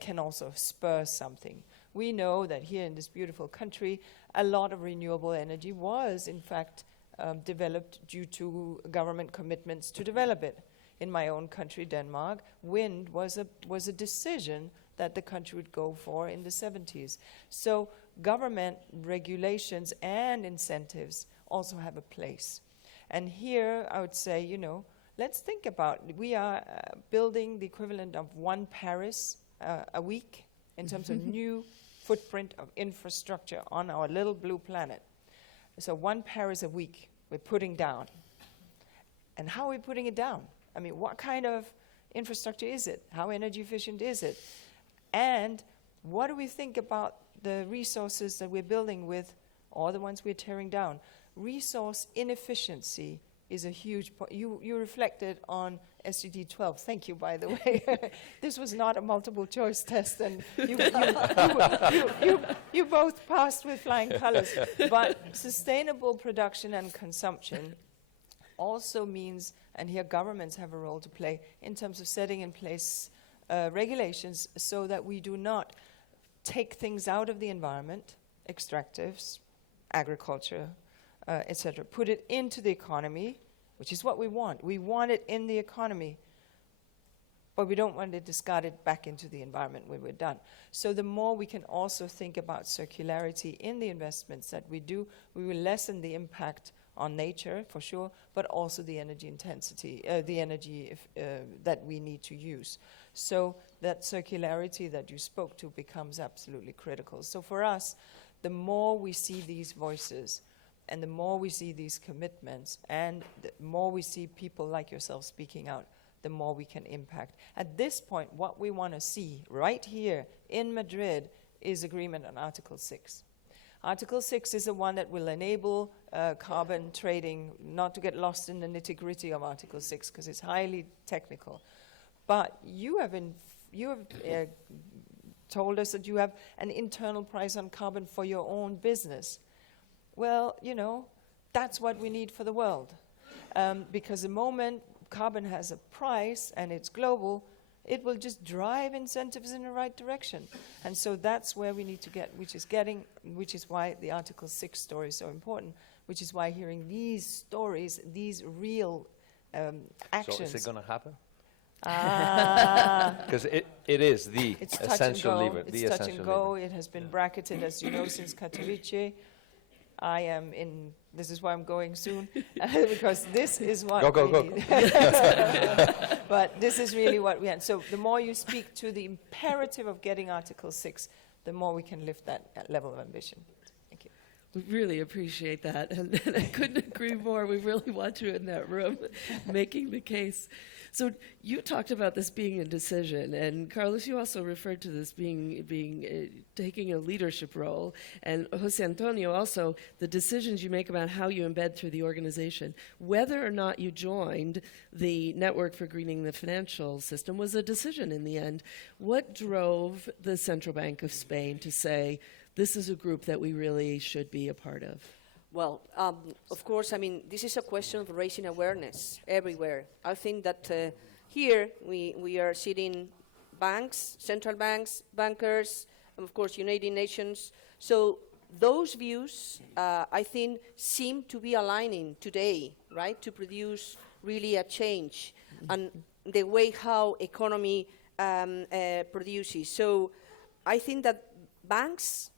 can also spur something. We know that here in this beautiful country, a lot of renewable energy was, in fact, developed due to government commitments to develop it. In my own country, Denmark, wind was a decision that the country would go for in the 70s. So government regulations and incentives also have a place. And here I would say, you know, let's think about, we are building the equivalent of one Paris a week in terms of new footprint of infrastructure on our little blue planet. So one Paris a week we're putting down. And how are we putting it down? I mean, what kind of infrastructure is it? How energy efficient is it? And what do we think about the resources that we're building with, or the ones we're tearing down? Resource inefficiency is a huge point. You reflected on SDG 12. Thank you, by the way. This was not a multiple choice test, and you both passed with flying colors. But sustainable production and consumption also means, and here governments have a role to play, in terms of setting in place regulations so that we do not take things out of the environment, extractives, agriculture, etc., put it into the economy, which is what we want. We want it in the economy, but we don't want to discard it back into the environment when we're done. So the more we can also think about circularity in the investments that we do, we will lessen the impact on nature, for sure, but also the energy intensity, the energy that we need to use. So that circularity that you spoke to becomes absolutely critical. So for us, the more we see these voices, and the more we see these commitments, and the more we see people like yourself speaking out, the more we can impact. At this point, what we want to see right here in Madrid is agreement on Article 6. Article 6 is the one that will enable carbon trading, not to get lost in the nitty-gritty of Article 6, because it's highly technical. But you have told us that you have an internal price on carbon for your own business. Well, you know, that's what we need for the world. Because the moment carbon has a price and it's global, it will just drive incentives in the right direction. And so that's where we need to get, which is why the Article 6 story is so important, which is why hearing these stories, these real actions. So is it going to happen? Ah. Because it is the It's essential lever. It's touch and go. It has been bracketed, as you know, since Katowice. I am in, this is why I'm going soon, because this is what Go. need. But this is really what we had. So the more you speak to the imperative of getting Article 6, the more we can lift that level of ambition. Thank you. We really appreciate that, and I couldn't agree more. We really want you in that room making the case. So you talked about this being a decision, and Carlos, you also referred to this taking a leadership role, and José Antonio also, the decisions you make about how you embed through the organization. Whether or not you joined the Network for Greening the Financial System was a decision in the end. What drove the Central Bank of Spain to say, this is a group that we really should be a part of? Well, of course, I mean, this is a question of raising awareness everywhere. I think that here we are sitting banks, central banks, bankers, and of course, United Nations. So those views, I think, seem to be aligning today, right, to produce really a change and the way how economy produces. So I think that banks,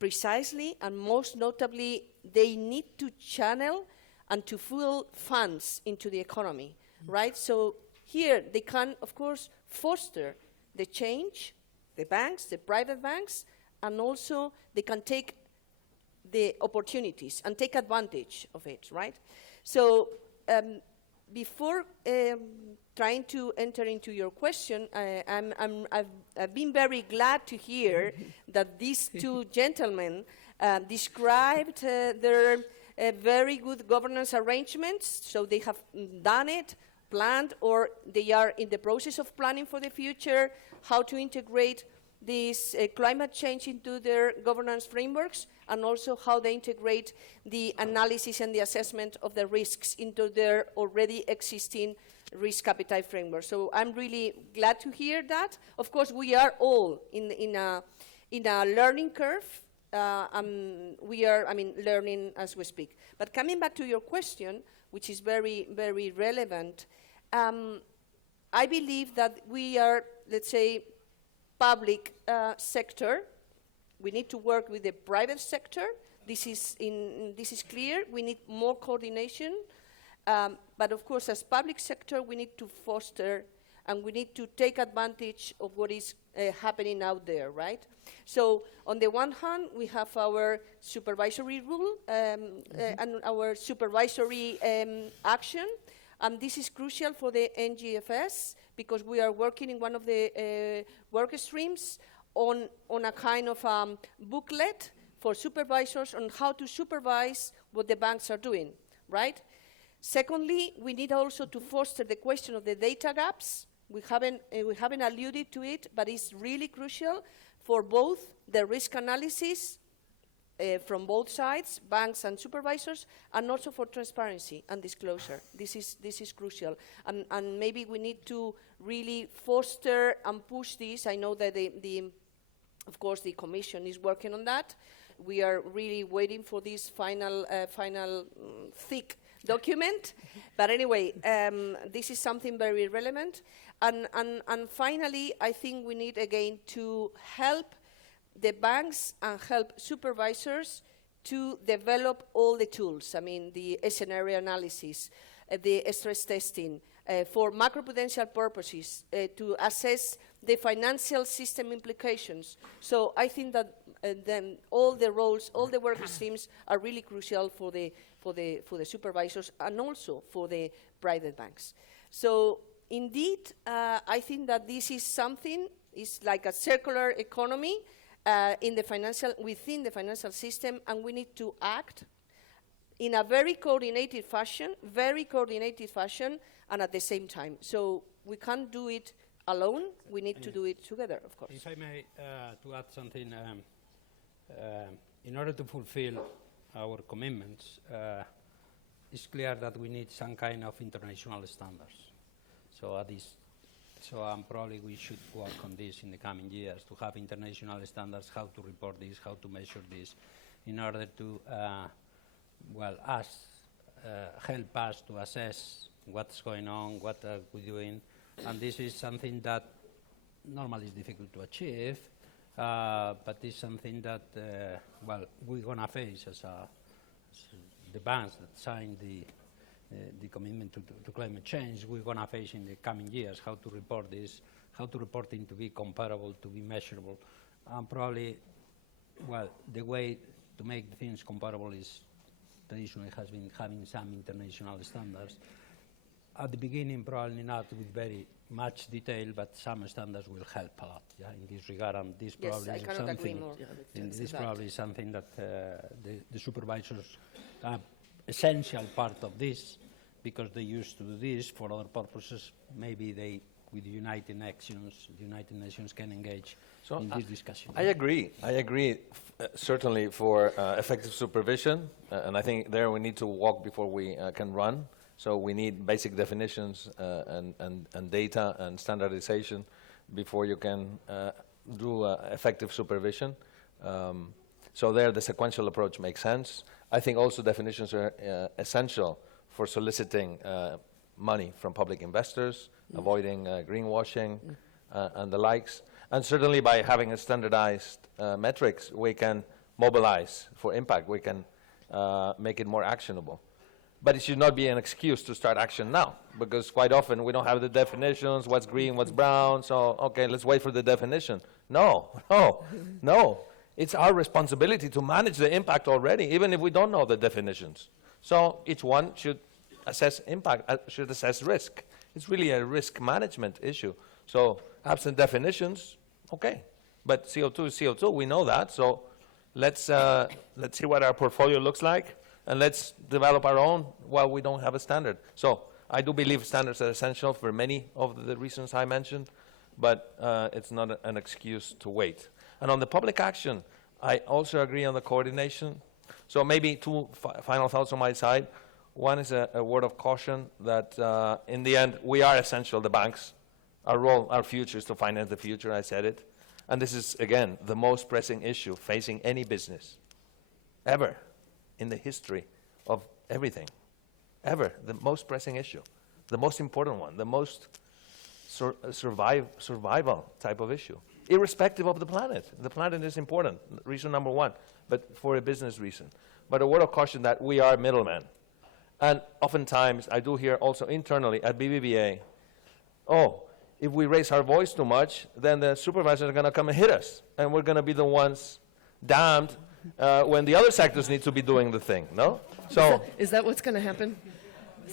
precisely, and most notably, they need to channel and to fuel funds into the economy, right? So here they can, of course, foster the change, the banks, the private banks, and also they can take the opportunities and take advantage of it, right? So before trying to enter into your question, I've been very glad to hear that these two gentlemen described their very good governance arrangements. So they have done it, planned, or they are in the process of planning for the future, how to integrate this climate change into their governance frameworks, and also how they integrate the analysis and the assessment of the risks into their already existing risk appetite framework. So I'm really glad to hear that. Of course, we are all in a learning curve. We are, learning as we speak. But coming back to your question, which is very, very relevant, I believe that we are, let's say, public sector. We need to work with the private sector. This is clear. We need more coordination. But of course, as public sector, we need to foster and we need to take advantage of what is happening out there, right? So on the one hand, we have our supervisory rule and our supervisory action. And this is crucial for the NGFS because we are working in one of the work streams on a kind of booklet for supervisors on how to supervise what the banks are doing, right? Secondly, we need also to foster the question of the data gaps. We haven't alluded to it, but it's really crucial for both the risk analysis from both sides, banks and supervisors, and also for transparency and disclosure. This is crucial. And maybe we need to really foster and push this. I know that of course, the Commission is working on that. We are really waiting for this final thick document. But anyway, this is something very relevant. And finally, I think we need, again, to help the banks and help supervisors to develop all the tools. I mean, the scenario analysis, the stress testing, for macroprudential purposes, to assess the financial system implications. So I think that then all the roles, all the work streams are really crucial for the supervisors and also for the private banks. So indeed, I think that this is something, it's like a circular economy within the financial system, and we need to act in a very coordinated fashion, and at the same time. So we can't do it alone, we need to do it together, of course. If I may, to add something, in order to fulfill our commitments, it's clear that we need some kind of international standards. So probably we should work on this in the coming years, to have international standards, how to report this, how to measure this, in order to, help us to assess what's going on, what are we doing. And this is something that normally is difficult to achieve, but it's something that, we're going to face as the banks that signed the commitment to climate change. We're going to face in the coming years how to report this, how to report it to be comparable, to be measurable. And probably, the way to make things comparable is traditionally has been having some international standards. At the beginning, probably not with very much detail, but some standards will help a lot in this regard. And this probably I is cannot something. agree more. This probably is something that the supervisors are essential part of this, because they used to do this for other purposes. Maybe they, with the United Nations can engage in this discussion. I agree. Certainly for effective supervision, and I think there we need to walk before we can run. So we need basic definitions and data and standardization before you can do effective supervision. So there the sequential approach makes sense. I think also definitions are essential for soliciting money from public investors, avoiding greenwashing and the likes. And certainly by having a standardized metrics, we can mobilize for impact. We can make it more actionable. But it should not be an excuse to start action now, because quite often we don't have the definitions, what's green, what's brown, so okay, let's wait for the definition. No. It's our responsibility to manage the impact already, even if we don't know the definitions. So each one should assess impact, should assess risk. It's really a risk management issue. So absent definitions, okay. But CO2 is CO2, we know that, so let's see what our portfolio looks like, and let's develop our own while we don't have a standard. So I do believe standards are essential for many of the reasons I mentioned. but it's not an excuse to wait. And on the public action, I also agree on the coordination. So maybe two final thoughts on my side. One is a word of caution that in the end, we are essential, the banks. Our role, our future is to finance the future, I said it. And this is, again, the most pressing issue facing any business ever in the history of everything. Ever, the most pressing issue, the most important one, the most survival type of issue, irrespective of the planet. The planet is important, reason number one, but for a business reason. But a word of caution that we are middlemen. And oftentimes, I do hear also internally at BBVA, oh, if we raise our voice too much, then the supervisors are going to come and hit us, and we're going to be the ones damned when the other sectors need to be doing the thing, no? So Is that what's going to happen?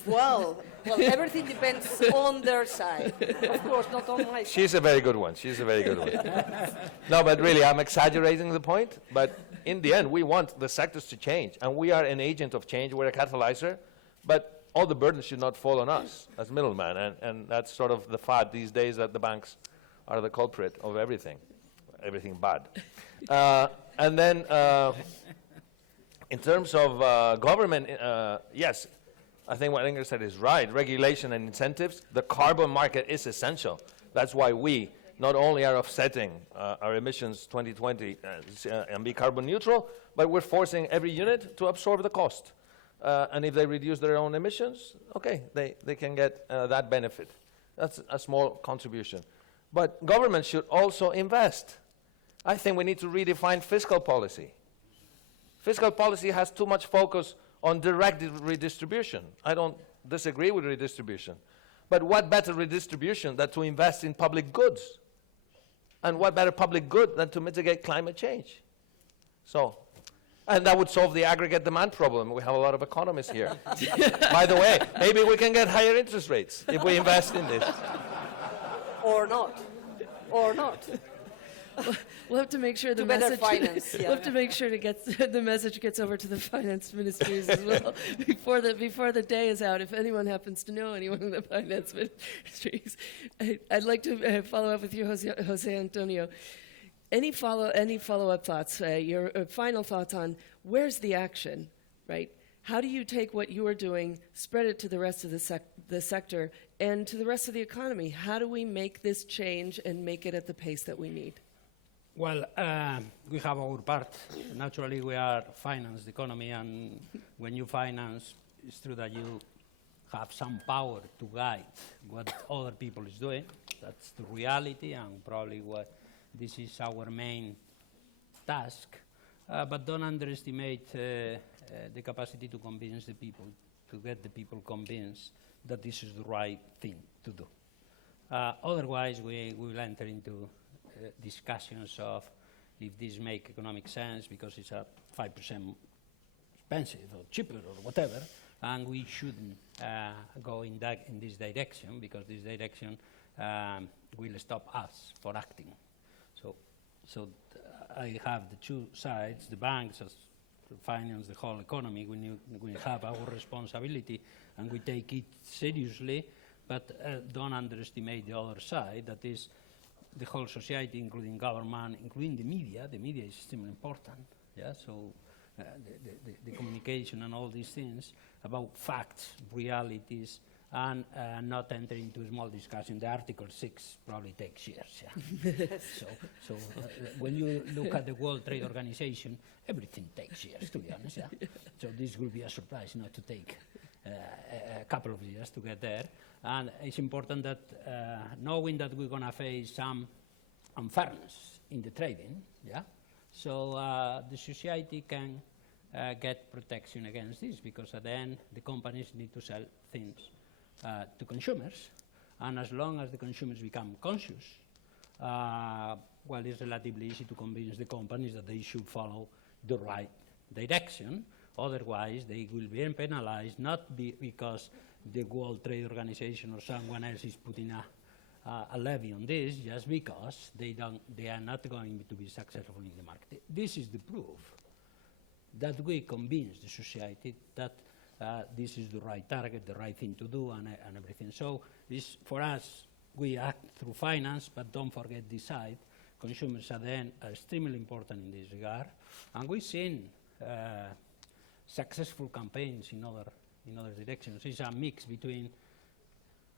Well, everything depends on their side. Of course, not on my side. she's a very good one. She's a very good one. No, but really, I'm exaggerating the point. But in the end, we want the sectors to change, and we are an agent of change. We're a catalyzer, but all the burden should not fall on us as middlemen, and that's sort of the fad these days that the banks are the culprit of everything bad. And then, in terms of government, yes, I think what Inger said is right. Regulation and incentives, the carbon market is essential. That's why we not only are offsetting our emissions 2020 and be carbon neutral, but we're forcing every unit to absorb the cost. And if they reduce their own emissions, okay, they can get that benefit. That's a small contribution. But government should also invest. I think we need to redefine fiscal policy. Fiscal policy has too much focus on direct redistribution. I don't disagree with redistribution. But what better redistribution than to invest in public goods? And what better public good than to mitigate climate change? So, and that would solve the aggregate demand problem. We have a lot of economists here. By the way, maybe we can get higher interest rates if we invest in this. Or not. Or not. We'll have to make sure the To better message. finance, We'll have to make sure the message gets over to the finance ministries as well before the day is out. If anyone happens to know anyone in the finance ministries, I'd like to follow up with you, Jose Antonio. Any follow-up thoughts? Your final thoughts on where's the action, right? How do you take what you are doing, spread it to the rest of the sector, and to the rest of the economy? How do we make this change and make it at the pace that we need? Well, we have our part. Naturally, we are finance the economy, and when you finance, it's true that you have some power to guide what other people is doing. That's the reality, and probably what this is our main task. But don't underestimate the capacity to convince the people, to get the people convinced that this is the right thing to do. Otherwise, we will enter into discussions of if this make economic sense because it's a 5% expensive or cheaper or whatever, and we shouldn't go in this direction because this direction will stop us for acting. So I have the two sides, the banks as to finance the whole economy. We have our responsibility and we take it seriously, but don't underestimate the other side, that is the whole society, including government, including the media. The media is extremely important, yeah? So the communication and all these things about facts, realities, and not enter into a small discussion. The Article 6 probably takes years. Yeah? so when you look at the World Trade Organization, everything takes years, to be honest. Yeah? So this will be a surprise not to take a couple of years to get there. And it's important that knowing that we're going to face some unfairness in the trading, yeah? So the society can get protection against this, because at the end, the companies need to sell things to consumers, and as long as the consumers become conscious, well, it's relatively easy to convince the companies that they should follow the right direction. Otherwise, they will be penalized, not because the World Trade Organization or someone else is putting a levy on this, just because they are not going to be successful in the market. This is the proof that we convince the society that this is the right target, the right thing to do, and everything. So this, for us, we act through finance, but don't forget this side. Consumers at the end are extremely important in this regard. And we've seen successful campaigns in other directions. It's a mix between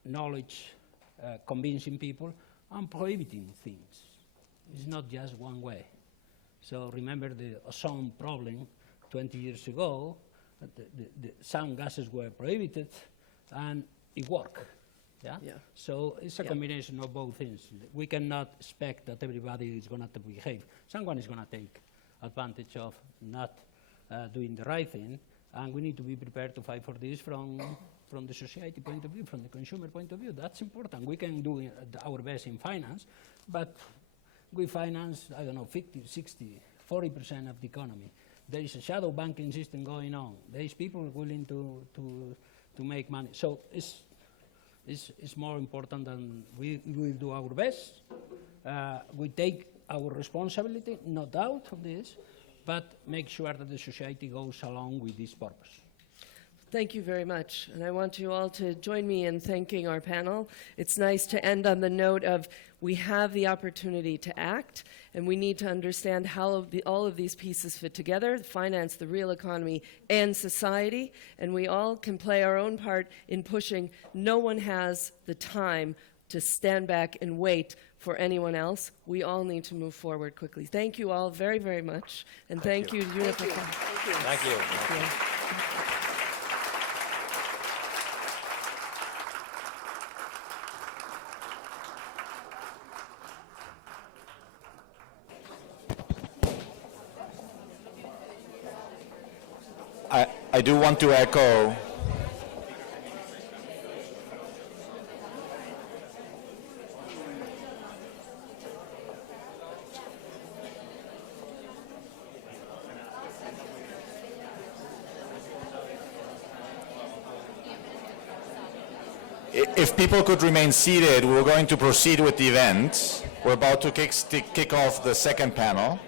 knowledge, convincing people, and prohibiting things. It's not just one way. So remember the ozone problem 20 years ago, some gases were prohibited, and it worked. Yeah? Yeah. So it's a combination of both things. We cannot expect that everybody is going to behave. Someone is going to take advantage of not doing the right thing, and we need to be prepared to fight for this from the society point of view, from the consumer point of view. That's important. We can do our best in finance, but we finance, I don't know, 50, 60, 40% of the economy. There is a shadow banking system going on. There is people willing to make money. So it's more important than we will do our best. We take our responsibility, no doubt of this, but make sure that the society goes along with this purpose. Thank you very much. And I want you all to join me in thanking our panel. It's nice to end on the note of we have the opportunity to act, and we need to understand how all of these pieces fit together, finance, the real economy, and society, and we all can play our own part in pushing. No one has the time to stand back and wait for anyone else. We all need to move forward quickly. Thank you all very, very much, and thank you, UNEPFI. Thank you. Thank you. I do want to echo if people could remain seated, we're going to proceed with the event. We're about to kick off the second panel.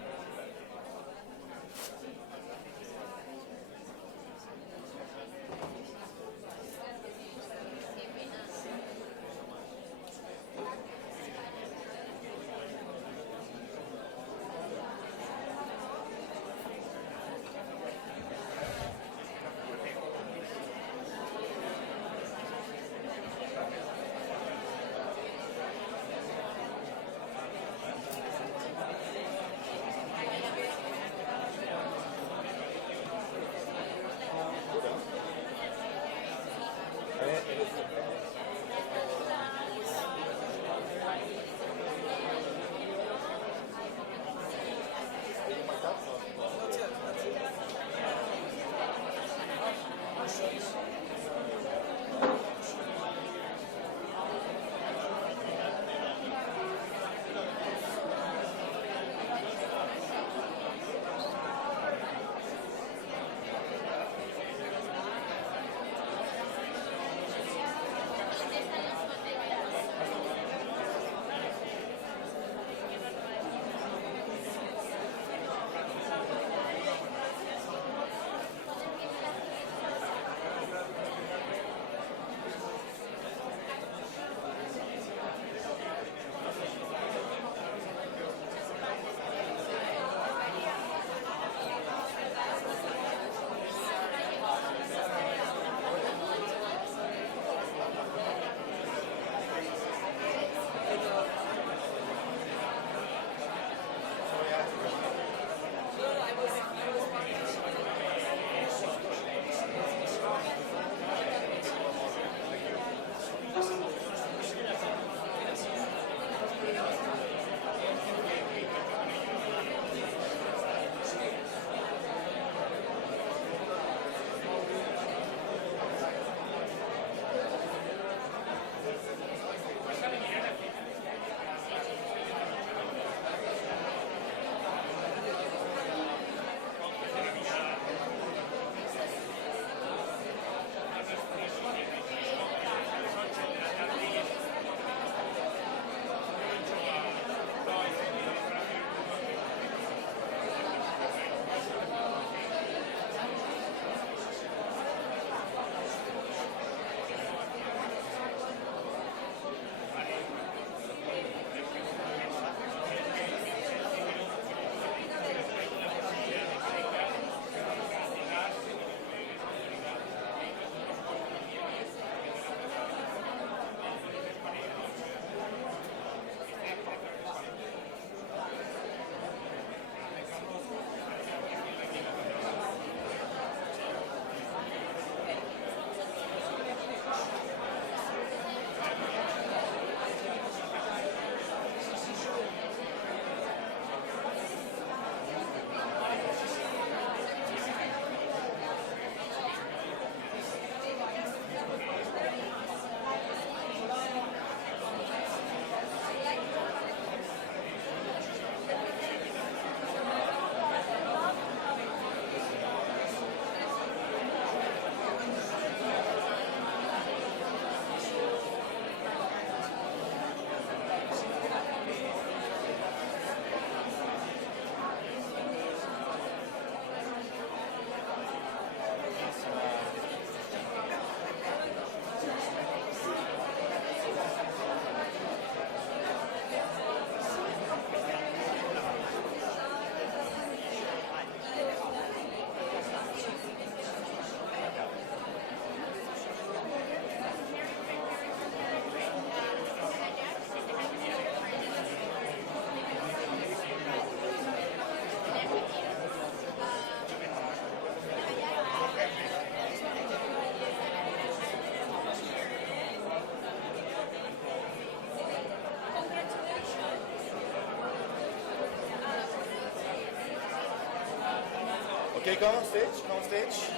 Okay, come on stage, come on stage.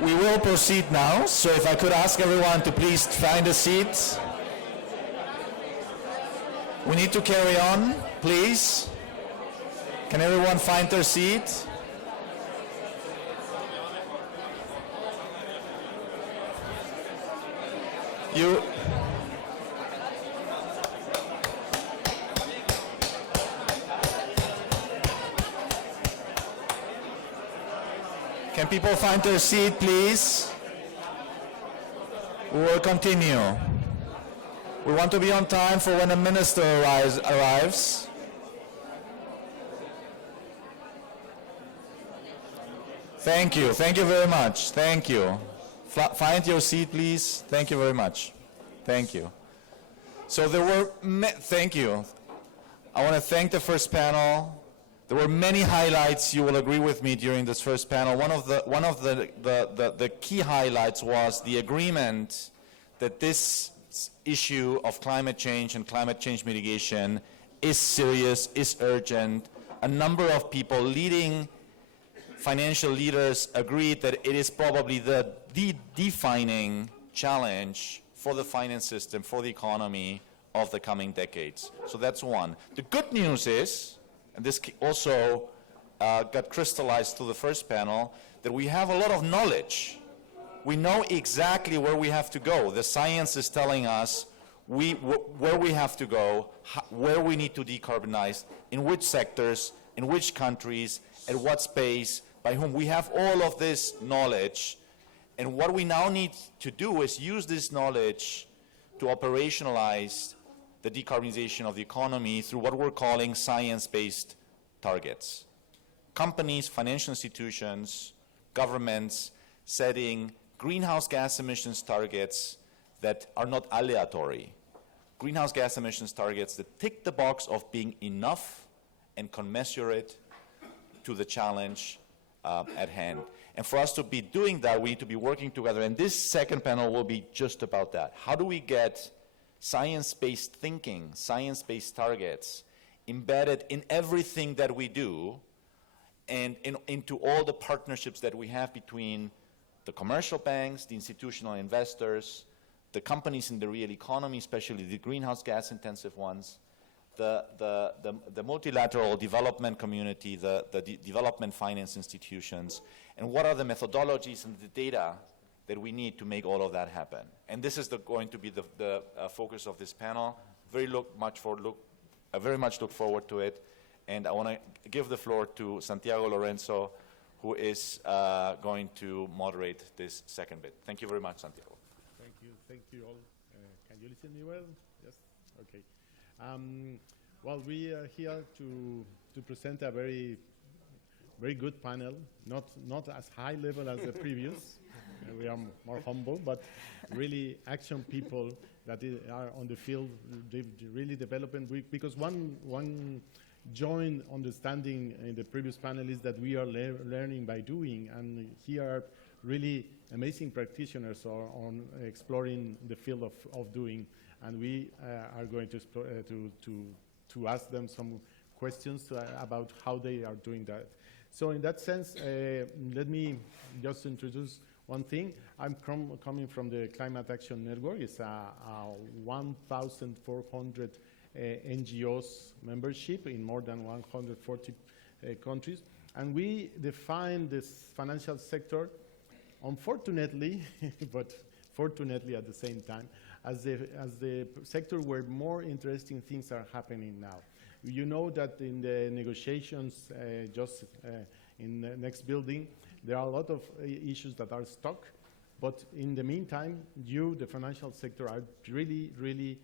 We will proceed now, so if I could ask everyone to please find a seat. We need to carry on, please. Can everyone find their seat? Can people find their seat, please? We will continue. We want to be on time for when the minister arrives. Thank you very much. Thank you. Find your seat, please. Thank you very much. Thank you. So there were, thank you. I want to thank the first panel. There were many highlights, you will agree with me, during this first panel. One of the key highlights was the agreement that this issue of climate change and climate change mitigation is serious, is urgent. A number of people, leading financial leaders, agreed that it is probably the defining challenge for the finance system, for the economy of the coming decades. So that's one. The good news is, and this also got crystallized through the first panel, that we have a lot of knowledge. We know exactly where we have to go. The science is telling us where we have to go, where we need to decarbonize, in which sectors, in which countries, at what space, by whom. We have all of this knowledge. And what we now need to do is use this knowledge to operationalize the decarbonization of the economy through what we're calling science-based targets. Companies, financial institutions, governments setting greenhouse gas emissions targets that are not aleatory. Greenhouse gas emissions targets that tick the box of being enough and commensurate to the challenge at hand. And for us to be doing that, we need to be working together. And this second panel will be just about that. How do we get science-based thinking, science-based targets embedded in everything that we do and into all the partnerships that we have between the commercial banks, the institutional investors, the companies in the real economy, especially the greenhouse gas intensive ones, the multilateral development community, the development finance institutions, and what are the methodologies and the data that we need to make all of that happen. And this is going to be the focus of this panel. Very much look forward to it. And I want to give the floor to Santiago Lorenzo, who is going to moderate this second bit. Thank you very much, Santiago. Thank you all. Can you listen me well? Yes? Okay. Well, we are here to present a very good panel, not as high level as the previous. We are more humble, but really action people that are on the field, really developing. Because one joint understanding in the previous panel is that we are learning by doing, and here are really amazing practitioners on exploring the field of doing, and we are going to ask them some questions about how they are doing that. So in that sense, let me just introduce one thing. I'm coming from the Climate Action Network. It's a 1,400 NGOs membership in more than 140 countries. And we define this financial sector, unfortunately, but fortunately at the same time, as the sector where more interesting things are happening now. You know that in the negotiations just in the next building, there are a lot of issues that are stuck, but in the meantime, you, the financial sector, are really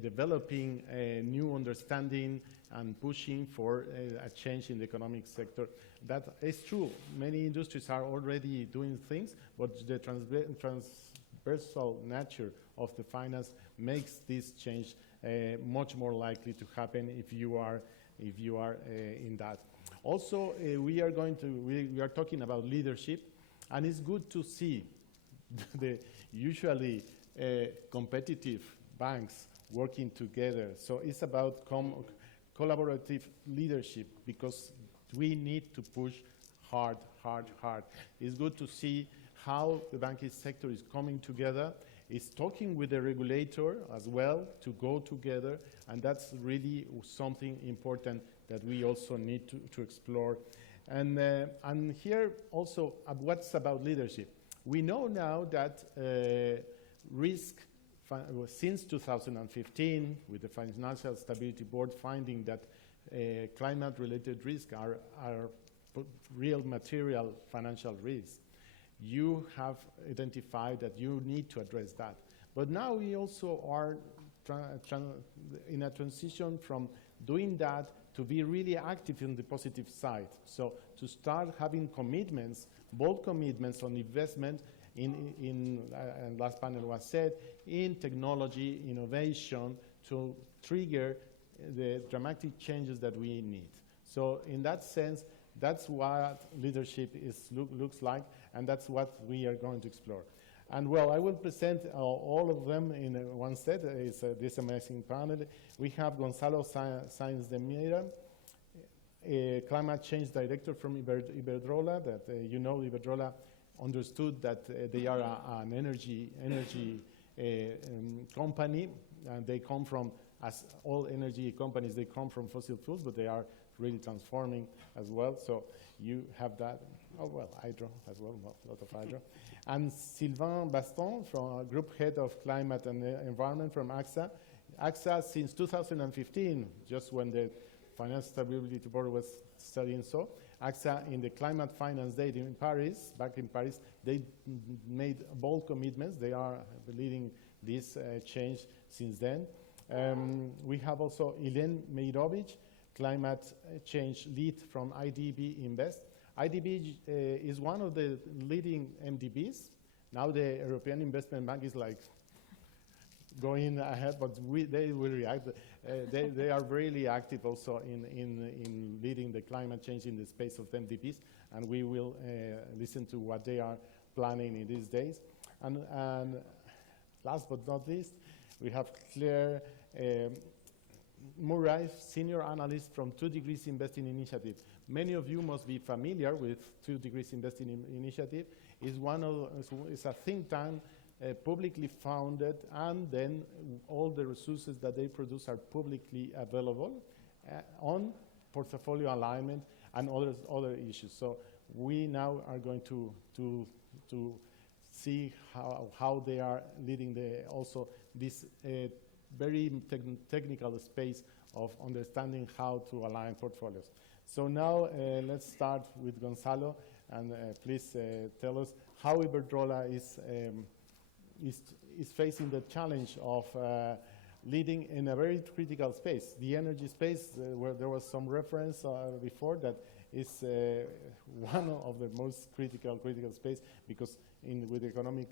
developing a new understanding and pushing for a change in the economic sector. That is true. Many industries are already doing things, but the transversal nature of the finance makes this change much more likely to happen if you are in that. Also, we are talking about leadership, and it's good to see the usually competitive banks working together. So it's about collaborative leadership, because we need to push hard. It's good to see how the banking sector is coming together. It's talking with the regulator as well to go together, and that's really something important that we also need to explore. And here also, what's about leadership? We know now that risk, since 2015, with the Financial Stability Board finding that climate-related risks are real material financial risks, you have identified that you need to address that. But now we also are in a transition from doing that to be really active in the positive side. So to start having commitments, bold commitments on investment in last panel was said, in technology, innovation, to trigger the dramatic changes that we need. So in that sense, that's what leadership looks like, and that's what we are going to explore. And well, I will present all of them in one set. It's this amazing panel. We have Gonzalo Sáenz de Mira, a climate change director from Iberdrola, that you know Iberdrola understood that they are an energy company, and they come from, as all energy companies, they come from fossil fuels, but they are really transforming as well. So you have that. Oh, well, hydro as well, a lot of hydro. And Sylvain Baston, from Group Head of Climate and Environment from AXA. AXA, since 2015, just when the Financial Stability Board was studying so, AXA, in the Climate Finance Day in Paris, back in Paris, they made bold commitments. They are leading this change since then. We have also Elen Meirovic, Climate Change Lead from IDB Invest. IDB is one of the leading MDBs. Now the European Investment Bank is like going ahead, but they will react. They are really active also in leading the climate change in the space of MDBs, and we will listen to what they are planning in these days. And last but not least, we have Claire Murray, Senior Analyst from 2 Degrees Investing Initiative. Many of you must be familiar with 2 Degrees Investing Initiative. It's a think tank, publicly founded, and then all the resources that they produce are publicly available on portfolio alignment and other issues. So we now are going to see how they are leading also this very technical space of understanding how to align portfolios. So now let's start with Gonzalo, and please tell us how Iberdrola is facing the challenge of leading in a very critical space, the energy space, where there was some reference before that is one of the most critical space, because with economic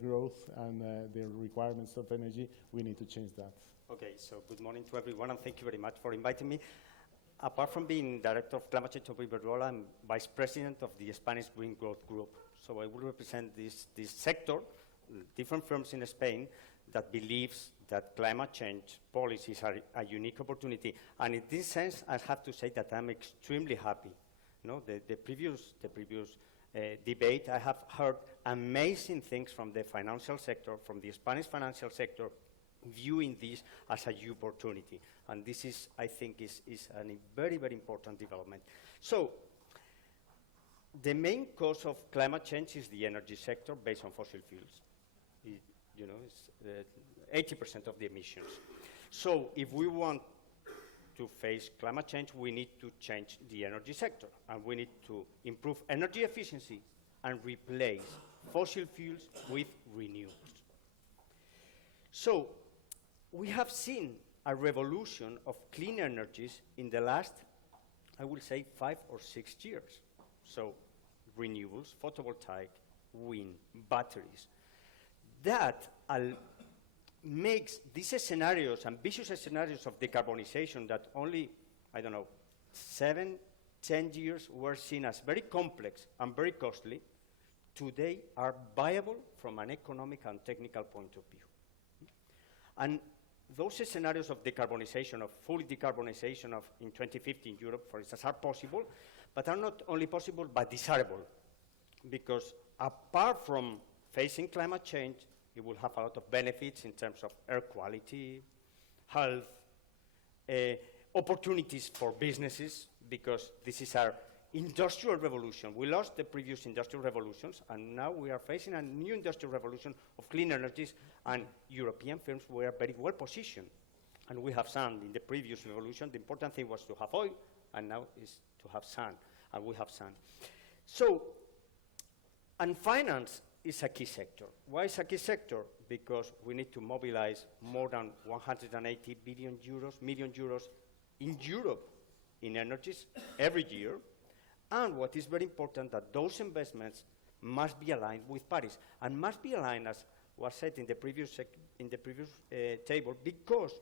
growth and the requirements of energy, we need to change that. Okay, so good morning to everyone, and thank you very much for inviting me. Apart from being Director of Climate Change of Iberdrola, I'm Vice President of the Spanish Green Growth Group. So I will represent this sector, different firms in Spain, that believes that climate change policies are a unique opportunity. And in this sense, I have to say that I'm extremely happy. You know, the previous debate, I have heard amazing things from the financial sector, from the Spanish financial sector, viewing this as a new opportunity. And this is, I think, is a very, very important development. So the main cause of climate change is the energy sector based on fossil fuels. You know, it's 80% of the emissions. So if we want to face climate change, we need to change the energy sector, and we need to improve energy efficiency and replace fossil fuels with renewables. So we have seen a revolution of clean energies in the last, I will say, 5 or 6 years. So renewables, photovoltaic, wind, batteries. That makes these scenarios, ambitious scenarios of decarbonization that only, I don't know, 7, 10 years were seen as very complex and very costly, today are viable from an economic and technical point of view. And those scenarios of decarbonization, of full decarbonization of in 2050 in Europe, for instance, are possible, but are not only possible, but desirable. Because apart from facing climate change, it will have a lot of benefits in terms of air quality, health, opportunities for businesses, because this is our industrial revolution. We lost the previous industrial revolutions, and now we are facing a new industrial revolution of clean energies, and European firms were very well positioned. And we have sun. In the previous revolution, the important thing was to have oil, and now is to have sun, and we have sun. So, and finance is a key sector. Why is a key sector? Because we need to mobilize more than 180 million euros in Europe in energies every year. And what is very important, that those investments must be aligned with Paris, and must be aligned, as was said in the previous table, because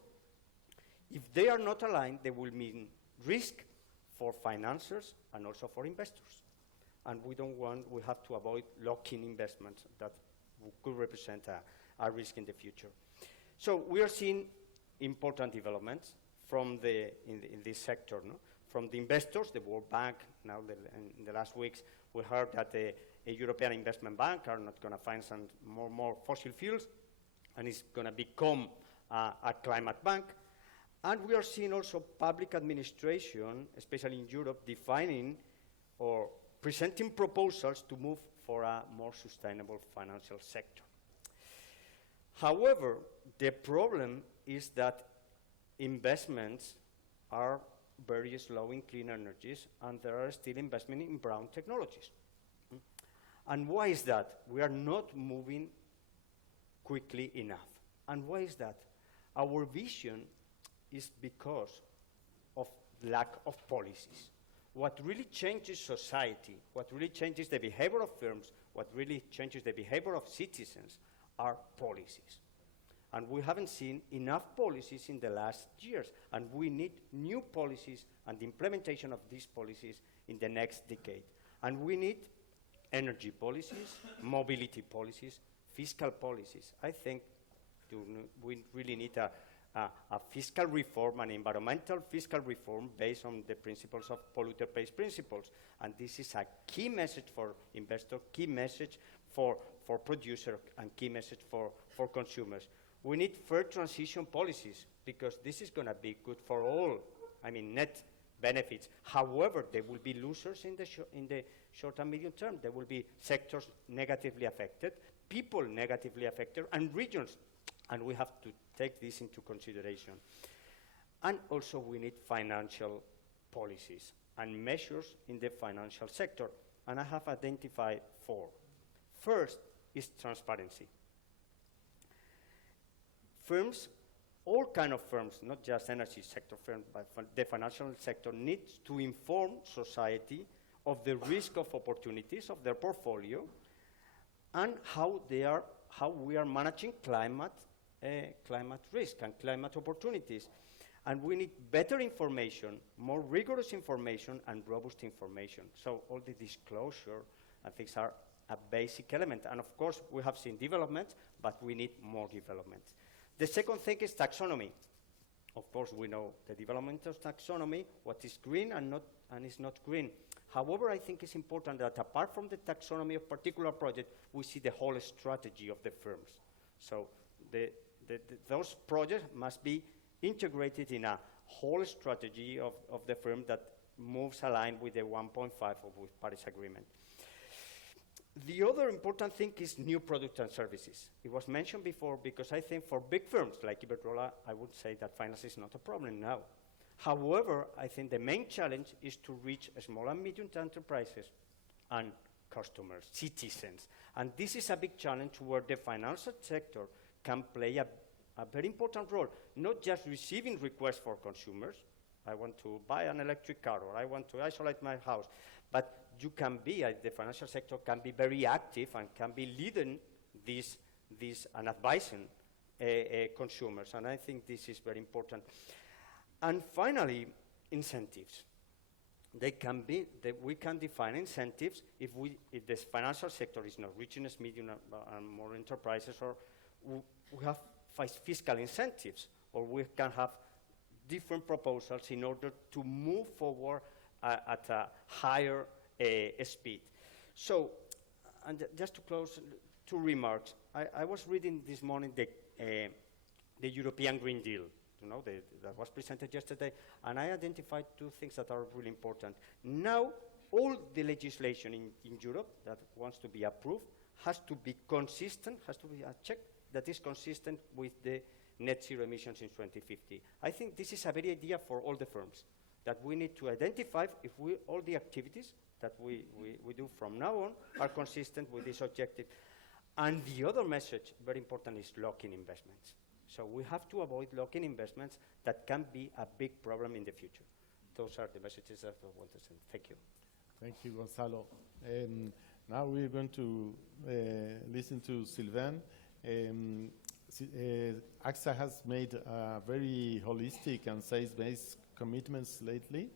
if they are not aligned, they will mean risk for financiers and also for investors. And we don't want, we have to avoid locking investments that could represent a risk in the future. So we are seeing important developments from in this sector, no? From the investors, the World Bank. Now, in the last weeks, we heard that a European Investment Bank are not going to finance more fossil fuels, and it's going to become a climate bank. And we are seeing also public administration, especially in Europe, defining or presenting proposals to move for a more sustainable financial sector. However, the problem is that investments are very slow in clean energies, and there are still investment in brown technologies. And why is that? We are not moving quickly enough. And why is that? Our vision is because of lack of policies. What really changes society, what really changes the behavior of firms, what really changes the behavior of citizens are policies. And we haven't seen enough policies in the last years, and we need new policies and the implementation of these policies in the next decade. And we need energy policies, mobility policies, fiscal policies. I think we really need a fiscal reform, an environmental fiscal reform based on the principles of polluter pays principles. And this is a key message for investors, key message for producers, and key message for consumers. We need fair transition policies, because this is going to be good for all, net benefits. However, there will be losers in the short and medium term. There will be sectors negatively affected, people negatively affected, and regions. And we have to take this into consideration. And also we need financial policies and measures in the financial sector. And I have identified 4. First is transparency. Firms, all kind of firms, not just energy sector firms, but the financial sector, needs to inform society of the risk of opportunities of their portfolio and how we are managing climate risk and climate opportunities. And we need better information, more rigorous information, and robust information. So all the disclosure and things are a basic element. And of course, we have seen developments, but we need more developments. The second thing is taxonomy. Of course, we know the development of taxonomy, what is green and is not green. However, I think it's important that apart from the taxonomy of particular project, we see the whole strategy of the firms. So those projects must be integrated in a whole strategy of the firm that moves aligned with the 1.5 of the Paris Agreement. The other important thing is new products and services. It was mentioned before because I think for big firms like Iberdrola, I would say that finance is not a problem now. However, I think the main challenge is to reach small and medium enterprises and customers, citizens. And this is a big challenge where the financial sector can play a very important role, not just receiving requests for consumers. I want to buy an electric car, or I want to isolate my house. But you can be, the financial sector can be very active and can be leading this and advising consumers. And I think this is very important. And finally, incentives. They can be, we can define incentives if the financial sector is not reaching as medium and more enterprises, or we have fiscal incentives, or we can have different proposals in order to move forward at a higher speed. So, and just to close, 2 remarks. I was reading this morning the European Green Deal, that was presented yesterday, and I identified 2 things that are really important. Now, all the legislation in Europe that wants to be approved has to be consistent, has to be a check that is consistent with the net zero emissions in 2050. I think this is a very idea for all the firms, that we need to identify if all the activities that we do from now on are consistent with this objective. And the other message, very important, is lock-in investments. So we have to avoid lock-in investments that can be a big problem in the future. Those are the messages that I want to send. Thank you. Thank you, Gonzalo. Now we're going to listen to Sylvain. AXA has made very holistic and science-based commitments lately,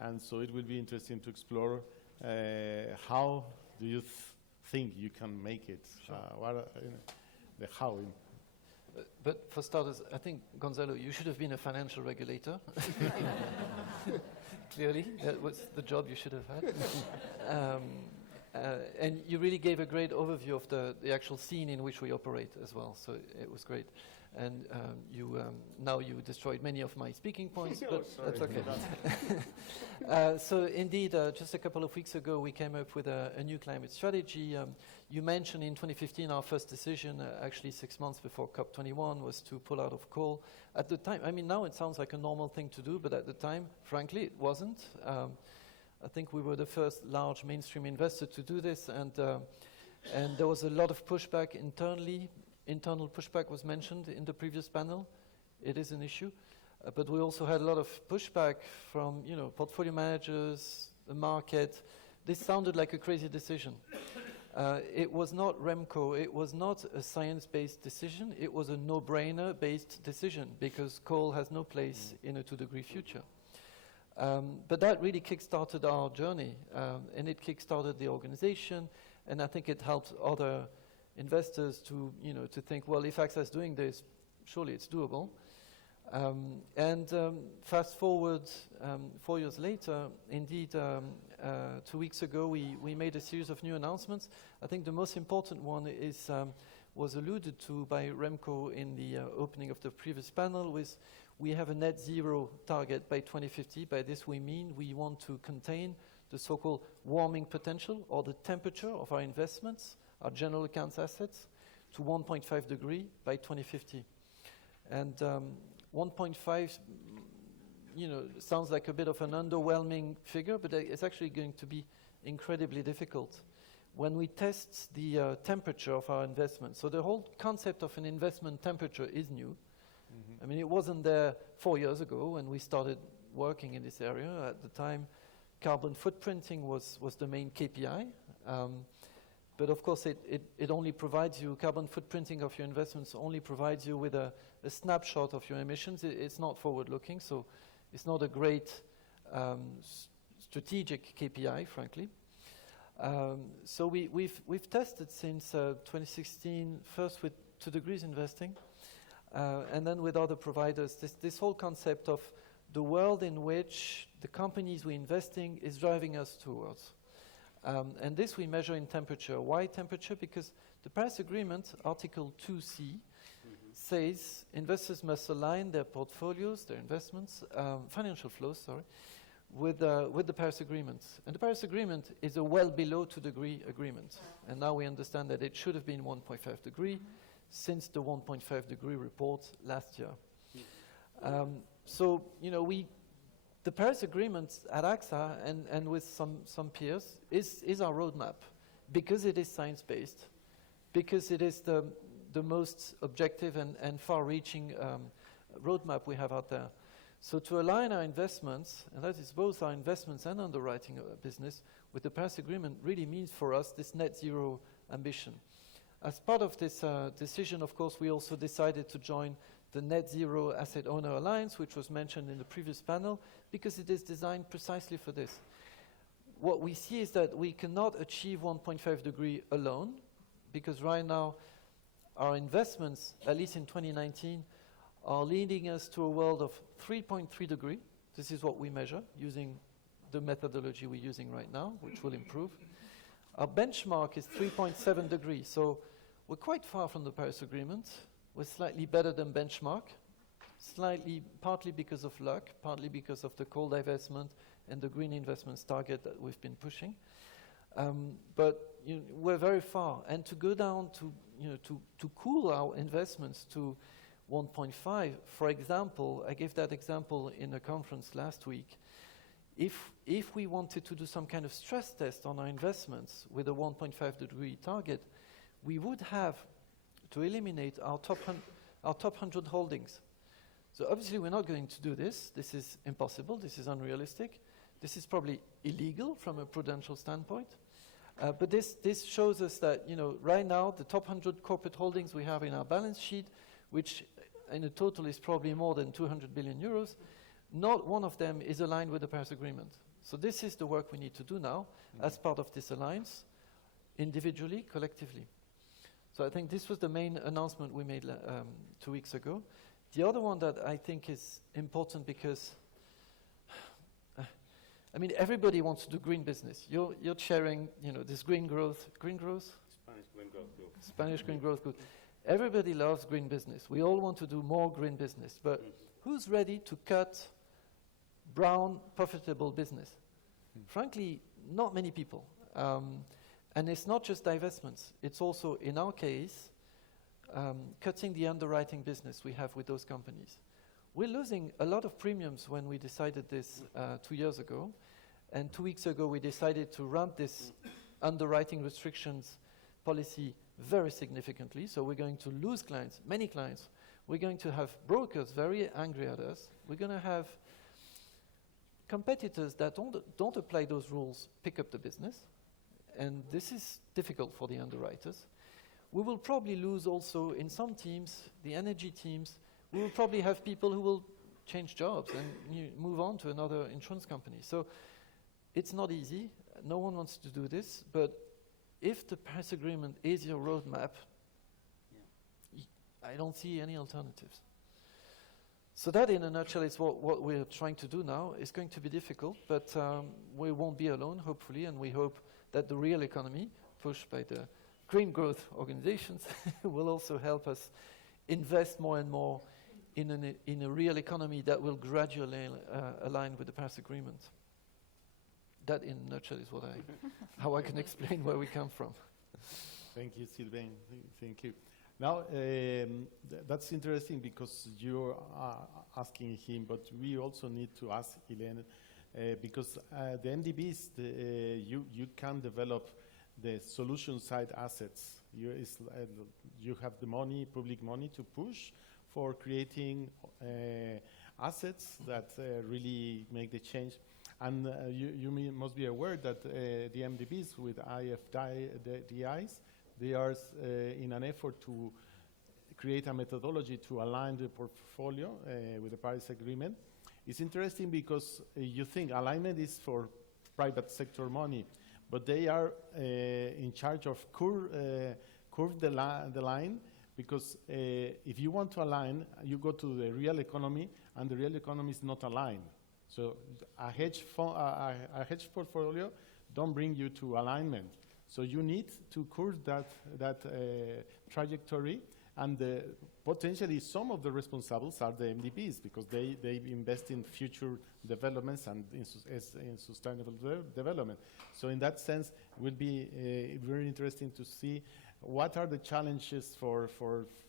and so it will be interesting to explore how do you think you can make it? Sure. The how. But for starters, I think, Gonzalo, you should have been a financial regulator. Clearly, that was the job you should have had. And you really gave a great overview of the actual scene in which we operate as well, so it was great. And now you destroyed many of my speaking points, but that's okay. So indeed, just a couple of weeks ago, we came up with a new climate strategy. You mentioned in 2015 our first decision, actually 6 months before COP25, was to pull out of coal. At the time, I mean, now it sounds like a normal thing to do, but at the time, frankly, it wasn't. I think we were the first large mainstream investor to do this, and there was a lot of pushback internally. Internal pushback was mentioned in the previous panel. It is an issue. But we also had a lot of pushback from, portfolio managers, the market. This sounded like a crazy decision. It was not REMCO. It was not a science-based decision. It was a no-brainer-based decision, because coal has no place in a 2-degree future. But that really kick-started our journey, and it kick-started the organization, and I think it helped other investors to think, well, if AXA is doing this, surely it's doable. Fast forward 4 years later, indeed, 2 weeks ago, we made a series of new announcements. I think the most important one was alluded to by Remco in the opening of the previous panel, with we have a net zero target by 2050. By this we mean we want to contain the so-called warming potential, or the temperature of our investments, our general accounts assets, to 1.5 degree by 2050. And 1.5, sounds like a bit of an underwhelming figure, but it's actually going to be incredibly difficult when we test the temperature of our investment. So the whole concept of an investment temperature is new. Mm-hmm. I mean, it wasn't there 4 years ago when we started working in this area. At the time, carbon footprinting was the main KPI. But of course, it only provides you, carbon footprinting of your investments only provides you with a snapshot of your emissions. It's not forward-looking, so it's not a great strategic KPI, frankly. So we've tested since 2016, first with 2 degrees investing, and then with other providers, this whole concept of the world in which the companies we're investing is driving us towards. And this we measure in temperature. Why temperature? Because the Paris Agreement, Article 2C, says investors must align their portfolios, their investments, financial flows, with the Paris Agreement. And the Paris Agreement is a well below 2 degree agreement. And now we understand that it should have been 1.5 degree since the 1.5 degree report last year. So, you know, the Paris Agreement at AXA and with some peers is our roadmap because it is science-based, because it is the most objective and far-reaching roadmap we have out there. So to align our investments, and that is both our investments and underwriting business, with the Paris Agreement really means for us this net zero ambition. As part of this decision, of course, we also decided to join the Net Zero Asset Owner Alliance, which was mentioned in the previous panel, because it is designed precisely for this. What we see is that we cannot achieve 1.5 degree alone, because right now our investments, at least in 2019, are leading us to a world of 3.3 degree. This is what we measure using the methodology we're using right now, which will improve. Our benchmark is 3.7 degrees, so we're quite far from the Paris Agreement. We're slightly better than benchmark, partly because of luck, partly because of the coal divestment and the green investments target that we've been pushing. But we're very far, and to go down to cool our investments to 1.5, for example, I gave that example in a conference last week. If we wanted to do some kind of stress test on our investments with a 1.5 degree target, we would have to eliminate our top 100 holdings. So obviously we're not going to do this. This is impossible. This is unrealistic. This is probably illegal from a prudential standpoint. But this shows us that, you know, right now the top 100 corporate holdings we have in our balance sheet, which in a total is probably more than 200 billion euros, not one of them is aligned with the Paris Agreement. So this is the work we need to do now as part of this alliance, individually, collectively. So I think this was the main announcement we made 2 weeks ago. The other one that I think is important because, I mean, everybody wants to do green business. You're sharing, you know, this green growth. Spanish green growth group. Spanish green growth group. Everybody loves green business. We all want to do more green business. But who's ready to cut brown, profitable business? Frankly, not many people. And it's not just divestments. It's also, in our case, cutting the underwriting business we have with those companies. We're losing a lot of premiums when we decided this 2 years ago. And 2 weeks ago, we decided to ramp this underwriting restrictions policy very significantly. So we're going to lose clients, many clients. We're going to have brokers very angry at us. We're going to have competitors that don't apply those rules pick up the business. And this is difficult for the underwriters. We will probably lose also in some teams, the energy teams, we will probably have people who will change jobs and move on to another insurance company. So it's not easy. No one wants to do this. But if the Paris Agreement is your roadmap, I don't see any alternatives. So that, in a nutshell, is what we're trying to do now. It's going to be difficult, but we won't be alone, hopefully, and we hope that the real economy, pushed by the green growth organizations, will also help us invest more and more in a real economy that will gradually align with the Paris Agreement. That, in a nutshell, is how I can explain where we come from. Thank you, Sylvain. Thank you. Now, that's interesting because you're asking him, but we also need to ask Helene, because the MDBs, you can develop the solution side assets. You have the money, public money, to push for creating assets that really make the change. And you must be aware that the MDBs with IFDIs, they are in an effort to create a methodology to align the portfolio with the Paris Agreement. It's interesting because you think alignment is for private sector money, but they are in charge of curve the line, because if you want to align, you go to the real economy, and the real economy is not aligned. So a hedge portfolio don't bring you to alignment. So you need to curve that trajectory, And potentially some of the responsibles are the MDBs, because they invest in future developments and in sustainable development. So in that sense, it will be very interesting to see what are the challenges for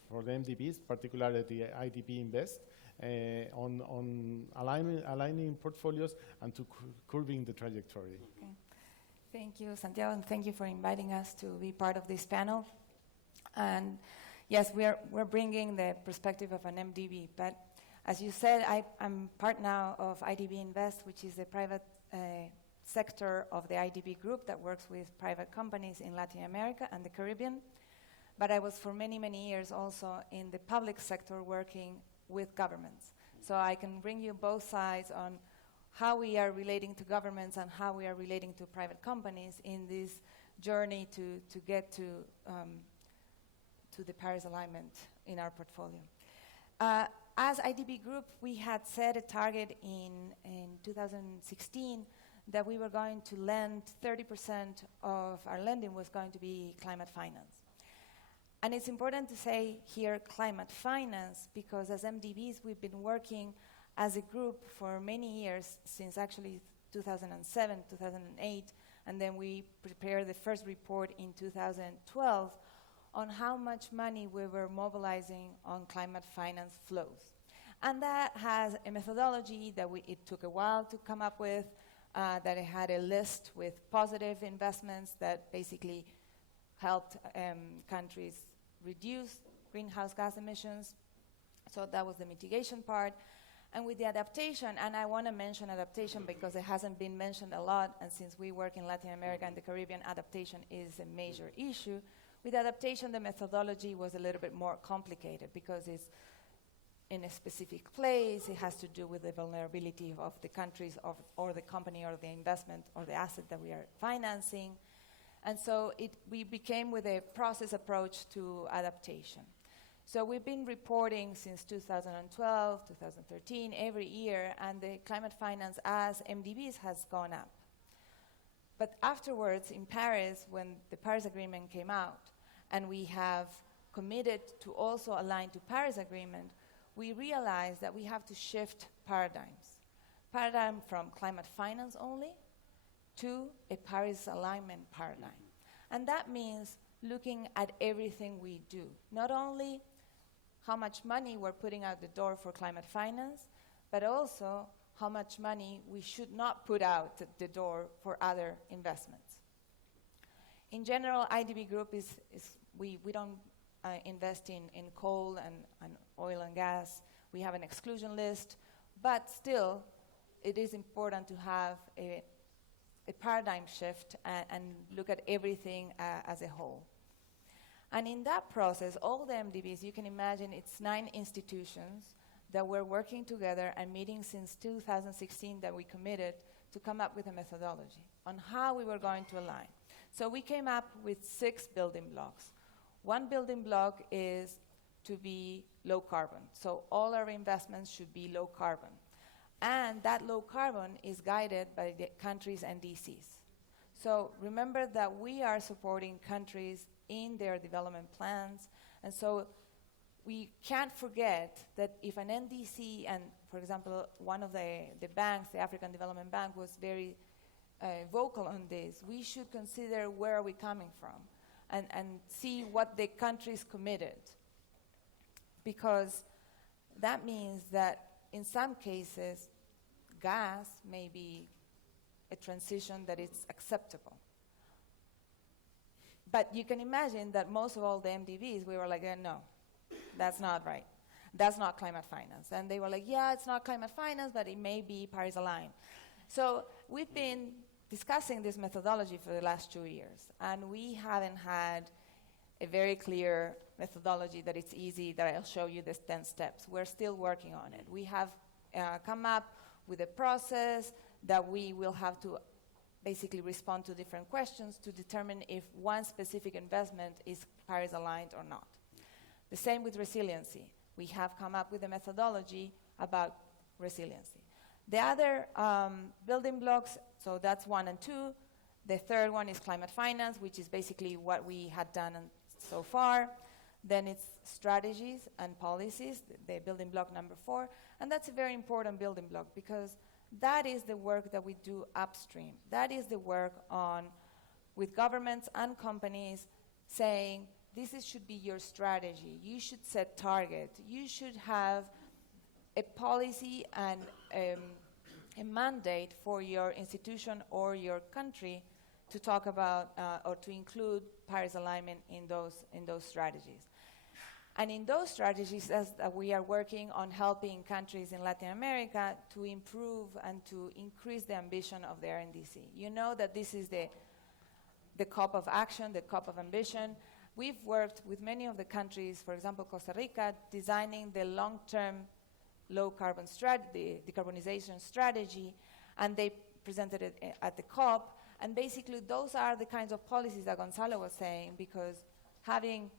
the MDBs, particularly the IDB Invest, on aligning portfolios and to curbing the trajectory. Okay. Thank you, Santiago, and thank you for inviting us to be part of this panel. And yes, we're bringing the perspective of an MDB, but as you said, I'm part now of IDB Invest, which is the private sector of the IDB group that works with private companies in Latin America and the Caribbean. But I was for many, many years also in the public sector working with governments. So I can bring you both sides on how we are relating to governments and how we are relating to private companies in this journey to get to the Paris alignment in our portfolio. As IDB Group, we had set a target in 2016 that we were going to lend 30% of our lending was going to be climate finance. And it's important to say here climate finance because as MDBs we've been working as a group for many years, since actually 2007, 2008, and then we prepared the first report in 2012 on how much money we were mobilizing on climate finance flows. And that has a methodology that it took a while to come up with, that it had a list with positive investments that basically helped countries reduce greenhouse gas emissions. So that was the mitigation part. And with the adaptation, and I want to mention adaptation because it hasn't been mentioned a lot, and since we work in Latin America and the Caribbean, adaptation is a major issue. With adaptation, the methodology was a little bit more complicated because it's in a specific place. It has to do with the vulnerability of the countries or the company or the investment or the asset that we are financing. And so we became with a process approach to adaptation. So we've been reporting since 2012, 2013, every year, and the climate finance as MDBs has gone up. But afterwards, in Paris, when the Paris Agreement came out, and we have committed to also align to Paris Agreement, we realized that we have to shift paradigms. Paradigm from climate finance only to a Paris alignment paradigm. And that means looking at everything we do, not only how much money we're putting out the door for climate finance, but also how much money we should not put out the door for other investments. In general, IDB Group we don't invest in coal and oil and gas. We have an exclusion list, but still, it is important to have a paradigm shift and look at everything as a whole. And in that process, all the MDBs, you can imagine it's 9 institutions that were working together and meeting since 2016 that we committed to come up with a methodology on how we were going to align. So we came up with 6 building blocks. One building block is to be low carbon. So all our investments should be low carbon. And that low carbon is guided by the countries' NDCs. So remember that we are supporting countries in their development plans. And so we can't forget that if an NDC, and for example, one of the banks, the African Development Bank, was very vocal on this, we should consider where are we coming from and see what the countries committed. Because that means that in some cases, gas may be a transition that is acceptable. But you can imagine that most of all the MDBs, we were like, no, that's not right. That's not climate finance. And they were like, yeah, it's not climate finance, but it may be Paris aligned. So we've been discussing this methodology for the last 2 years, and we haven't had a very clear methodology that it's easy, that I'll show you the 10 steps. We're still working on it. We have come up with a process that we will have to basically respond to different questions to determine if one specific investment is Paris aligned or not. The same with resiliency. We have come up with a methodology about resiliency. The other building blocks, so that's 1 and 2. The third one is climate finance, which is basically what we had done so far. Then it's strategies and policies, the building block number 4. And that's a very important building block because that is the work that we do upstream. That is the work with governments and companies saying, should be your strategy. You should set targets. You should have a policy and a mandate for your institution or your country to talk about or to include Paris alignment in those strategies. And in those strategies, we are working on helping countries in Latin America to improve and to increase the ambition of their NDC. You know that this is the COP of action, the COP of ambition. We've worked with many of the countries, for example, Costa Rica, designing the long-term low-carbon strategy, decarbonization strategy, and they presented it at the COP. And basically, those are the kinds of policies that Gonzalo was saying, because having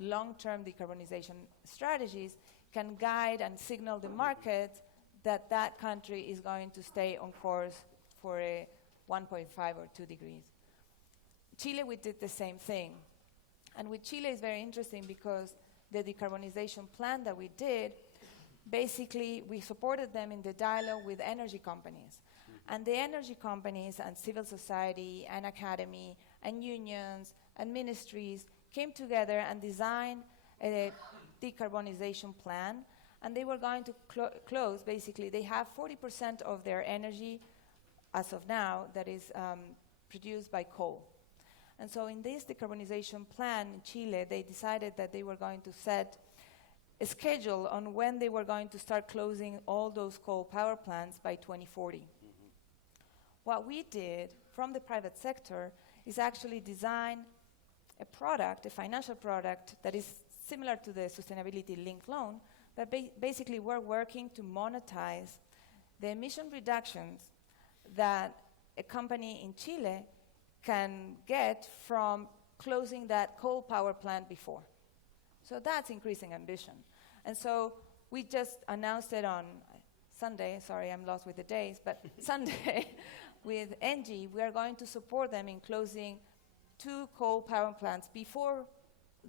long-term decarbonization strategies can guide and signal the market that that country is going to stay on course for a 1.5 or 2 degrees. Chile, we did the same thing. And with Chile, it's very interesting because the decarbonization plan that we did, basically, we supported them in the dialogue with energy companies. And the energy companies and civil society and academy and unions and ministries came together and designed a decarbonization plan. And they were going to close, basically, they have 40% of their energy, as of now, that is produced by coal. And so in this decarbonization plan in Chile, they decided that they were going to set a schedule on when they were going to start closing all those coal power plants by 2040. What we did from the private sector is actually design a product, a financial product that is similar to the sustainability-linked loan, but basically we're working to monetize the emission reductions that a company in Chile can get from closing that coal power plant before. So that's increasing ambition. And so we just announced it on Sunday, sorry, I'm lost with the days, but Sunday with ENGIE, we are going to support them in closing 2 coal power plants before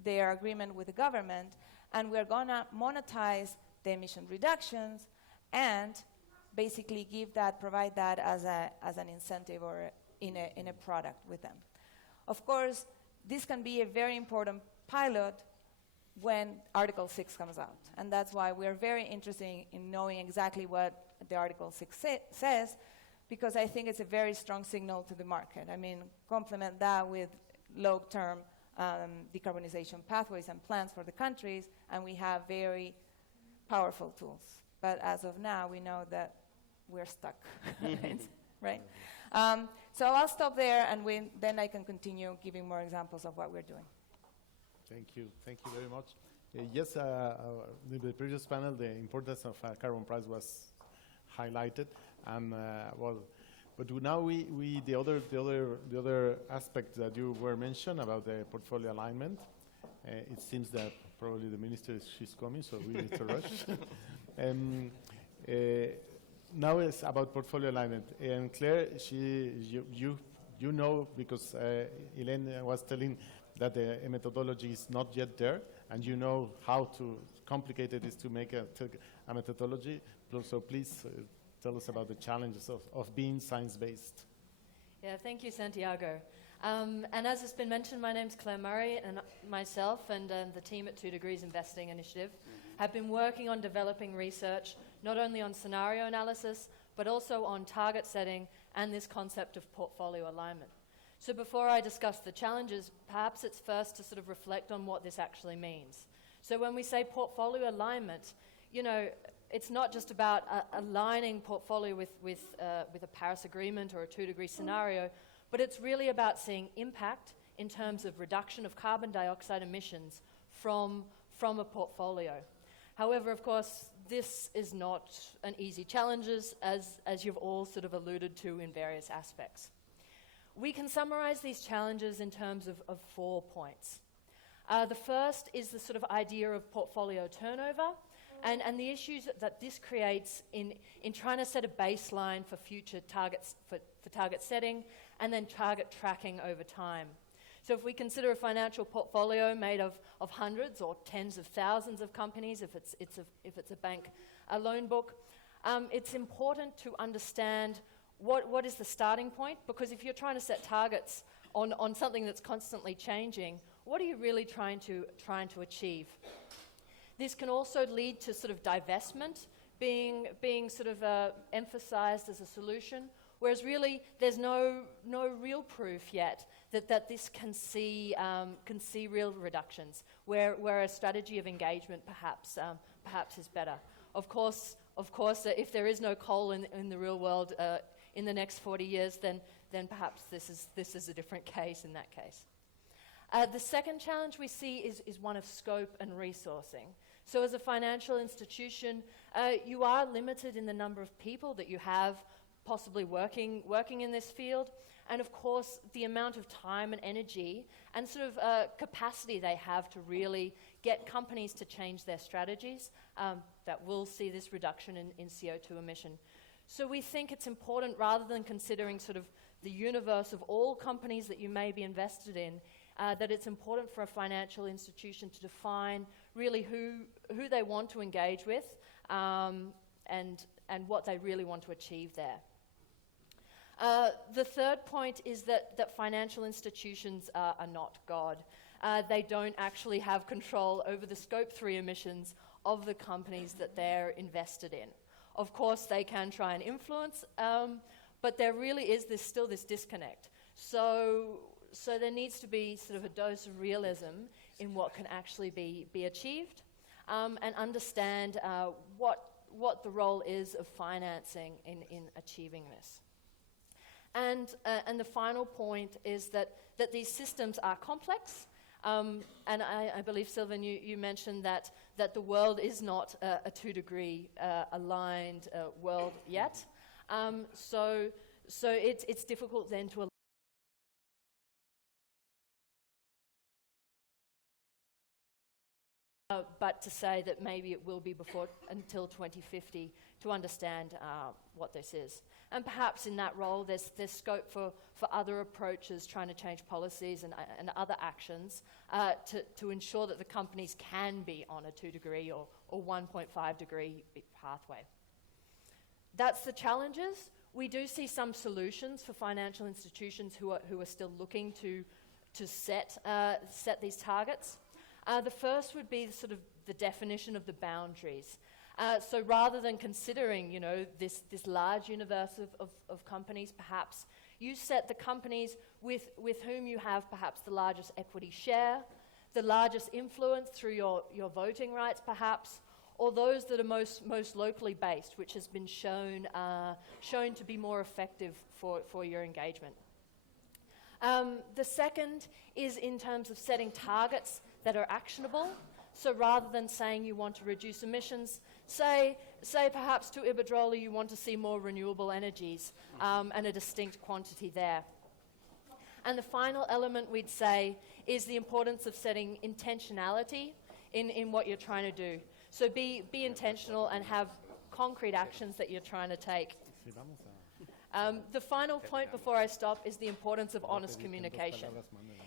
their agreement with the government, and we're going to monetize the emission reductions and basically provide that as an incentive or in a product with them. Of course, this can be a very important pilot when Article 6 comes out, and that's why we're very interested in knowing exactly what the Article 6 says, because I think it's a very strong signal to the market. I mean, complement that with long-term decarbonization pathways and plans for the countries, and we have very powerful tools. But as of now, we know that we're stuck, right? So I'll stop there, and then I can continue giving more examples of what we're doing. Thank you very much. Yes, in the previous panel, the importance of carbon price was highlighted, and but now the other aspect that you were mentioned about the portfolio alignment. It seems that probably the minister she's coming, so we need to rush. Now it's about portfolio alignment, and Claire, you know, because Elaine was telling that the methodology is not yet there, and you know how complicated it is to make a methodology. So please tell us about the challenges of being science-based. Yeah, thank you, Santiago. And as has been mentioned, my name's Claire Murray, and myself and the team at 2 Degrees Investing Initiative have been working on developing research, not only on scenario analysis, but also on target setting and this concept of portfolio alignment. So before I discuss the challenges, perhaps it's first to sort of reflect on what this actually means. So when we say portfolio alignment, you know, it's not just about aligning portfolio with a Paris Agreement or a 2-degree scenario, but it's really about seeing impact in terms of reduction of carbon dioxide emissions from a portfolio. However, of course, this is not an easy challenge, as you've all sort of alluded to in various aspects. We can summarize these challenges in terms of 4 points. The first is the sort of idea of portfolio turnover and the issues that this creates in trying to set a baseline for future targets, for target setting and then target tracking over time. So if we consider a financial portfolio made of hundreds or tens of thousands of companies, if it's a bank loan book, it's important to understand what is the starting point, because if you're trying to set targets on something that's constantly changing, what are you really trying to achieve? This can also lead to sort of divestment being sort of emphasized as a solution, whereas really there's no real proof yet that this can see real reductions, where a strategy of engagement perhaps is better. Of course, if there is no coal in the real world in the next 40 years, then perhaps this is a different case in that case. The second challenge we see is one of scope and resourcing. So as a financial institution, you are limited in the number of people that you have possibly working in this field, and of course the amount of time and energy and sort of capacity they have to really get companies to change their strategies that will see this reduction in CO2 emission. So we think it's important, rather than considering sort of the universe of all companies that you may be invested in, that it's important for a financial institution to define really who they want to engage with and what they really want to achieve there. The third point is that financial institutions are not God. They don't actually have control over the Scope 3 emissions of the companies that they're invested in. Of course, they can try and influence, but there really is still this disconnect. So there needs to be sort of a dose of realism in what can actually be achieved, and understand what the role is of financing in achieving this. And the final point is that these systems are complex, and I believe, Sylvain, you mentioned that the world is not a 2-degree aligned world yet. So it's difficult then to but to say that maybe it will be until 2050 to understand what this is. And perhaps in that role there's scope for other approaches, trying to change policies and other actions to ensure that the companies can be on a 2-degree or 1.5-degree pathway. That's the challenges. We do see some solutions for financial institutions who are still looking to set these targets. The first would be sort of the definition of the boundaries. So rather than considering, this large universe of companies, perhaps you set the companies with whom you have perhaps the largest equity share, the largest influence through your voting rights, perhaps, or those that are most locally based, which has been shown to be more effective for your engagement. The second is in terms of setting targets that are actionable. So rather than saying you want to reduce emissions, say perhaps to Iberdrola you want to see more renewable energies and a distinct quantity there. And the final element we'd say is the importance of setting intentionality in what you're trying to do. So be intentional and have concrete actions that you're trying to take. The final point before I stop is the importance of honest communication.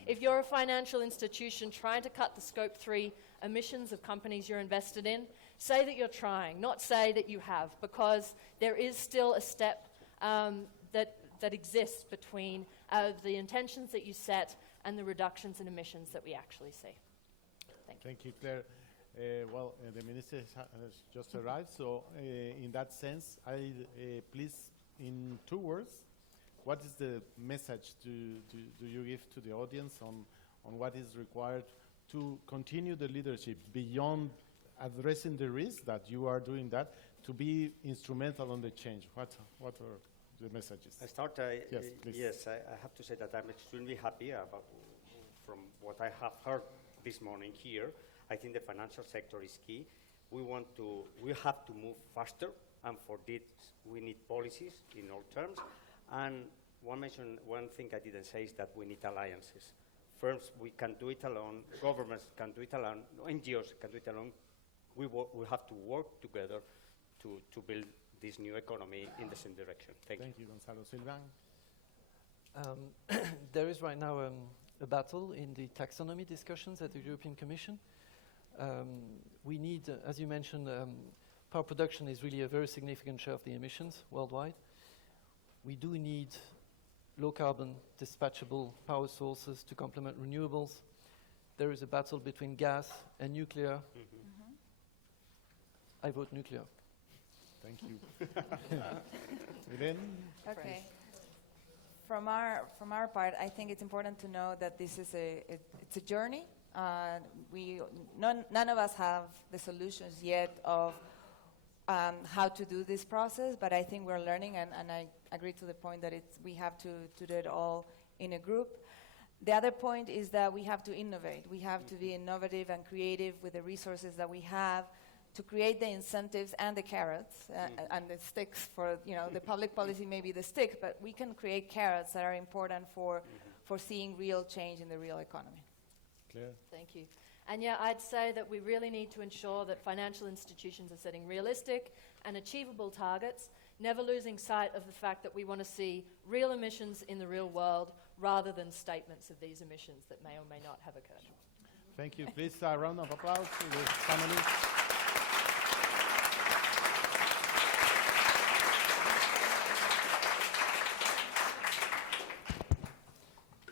If you're a financial institution trying to cut the Scope 3 emissions of companies you're invested in, say that you're trying, not say that you have, because there is still a step that exists between the intentions that you set and the reductions in emissions that we actually see. Thank you, Claire. The minister has just arrived, so in that sense, please, in 2 words, what is the message do you give to the audience on what is required to continue the leadership beyond addressing the risk that you are doing that, to be instrumental on the change? What are the messages? I start. Yes, please. Yes, I have to say that I'm extremely happy from what I have heard this morning here. I think the financial sector is key. We have to move faster, and for this we need policies in all terms. And one thing I didn't say is that we need alliances. Firms, we can do it alone, governments can do it alone, NGOs can do it alone. We have to work together to build this new economy in the same direction. Thank you. Thank you, Gonzalo. Sylvain? There is right now a battle in the taxonomy discussions at the European Commission. We need, as you mentioned, power production is really a very significant share of the emissions worldwide. We do need low-carbon, dispatchable power sources to complement renewables. There is a battle between gas and nuclear. I vote nuclear. Thank you. Irene? Okay. From our part, I think it's important to know that this is it's a journey. None of us have the solutions yet of how to do this process, but I think we're learning, and I agree to the point that we have to do it all in a group. The other point is that we have to innovate. We have to be innovative and creative with the resources that we have to create the incentives and the carrots and the sticks for, the public policy may be the stick, but we can create carrots that are important for seeing real change in the real economy. Claire? Thank you. And yeah, I'd say that we really need to ensure that financial institutions are setting realistic and achievable targets, never losing sight of the fact that we want to see real emissions in the real world rather than statements of these emissions that may or may not have occurred. Thank you. Please, a round of applause to the panelists.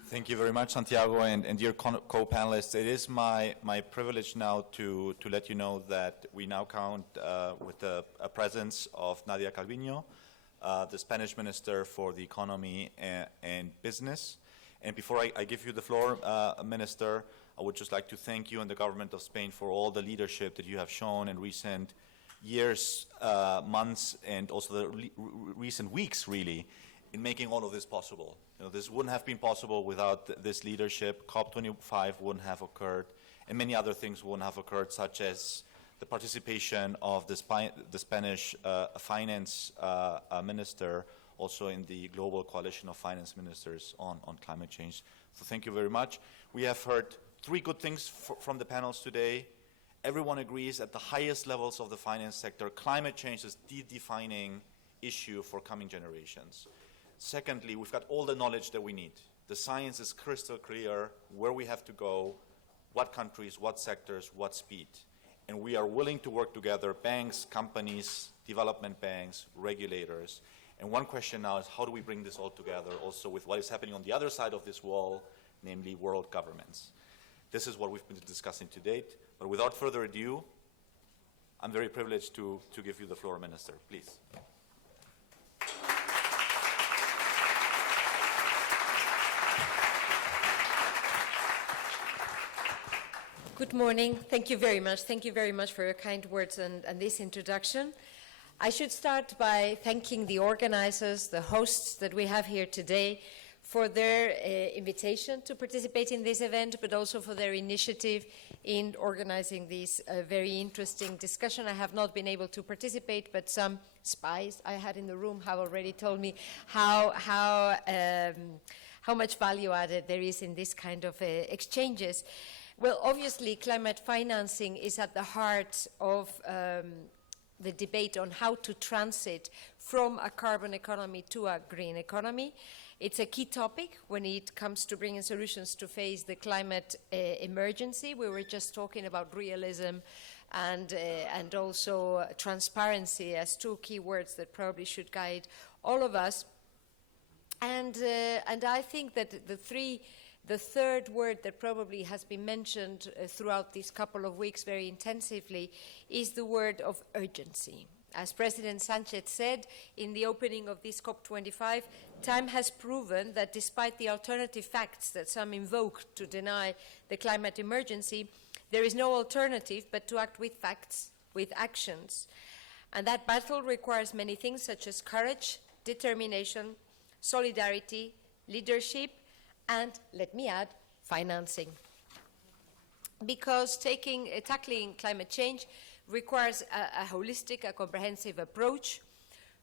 Thank you very much, Santiago, and dear co-panelists. It is my privilege now to let you know that we now count with the presence of Nadia Calviño, the Spanish Minister for the Economy and Business. And before I give you the floor, Minister, I would just like to thank you and the government of Spain for all the leadership that you have shown in recent years, months, and also the recent weeks, really, in making all of this possible. This wouldn't have been possible without this leadership. COP25 wouldn't have occurred, and many other things wouldn't have occurred, such as the participation of the Spanish finance minister, also in the global coalition of finance ministers on climate change. So thank you very much. We have heard three good things from the panels today. Everyone agrees at the highest levels of the finance sector, climate change is the defining issue for coming generations. Secondly, we've got all the knowledge that we need. The science is crystal clear where we have to go, what countries, what sectors, what speed. And we are willing to work together, banks, companies, development banks, regulators. And one question now is how do we bring this all together also with what is happening on the other side of this wall, namely world governments. This is what we've been discussing to date. But without further ado, I'm very privileged to give you the floor, Minister. Please. Good morning. Thank you very much. Thank you very much for your kind words and this introduction. I should start by thanking the organizers, the hosts that we have here today, for their invitation to participate in this event, but also for their initiative in organizing this very interesting discussion. I have not been able to participate, but some spies I had in the room have already told me how much value added there is in this kind of exchanges. Well, obviously, climate financing is at the heart of the debate on how to transit from a carbon economy to a green economy. It's a key topic when it comes to bringing solutions to face the climate emergency. We were just talking about realism and also transparency as two key words that probably should guide all of us. And I think that the third word that probably has been mentioned throughout these couple of weeks very intensively is the word of urgency. As President Sanchez said in the opening of this COP25, time has proven that despite the alternative facts that some invoke to deny the climate emergency, there is no alternative but to act with facts, with actions. And that battle requires many things such as courage, determination, solidarity, leadership, and, let me add, financing. Because tackling climate change requires a holistic, a comprehensive approach.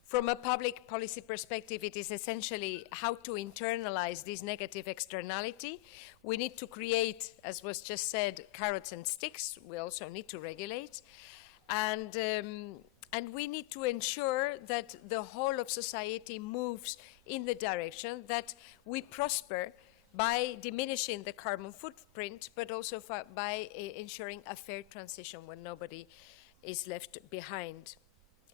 From a public policy perspective, it is essentially how to internalize this negative externality. We need to create, as was just said, carrots and sticks. We also need to regulate. And we need to ensure that the whole of society moves in the direction that we prosper by diminishing the carbon footprint, but also by ensuring a fair transition when nobody is left behind.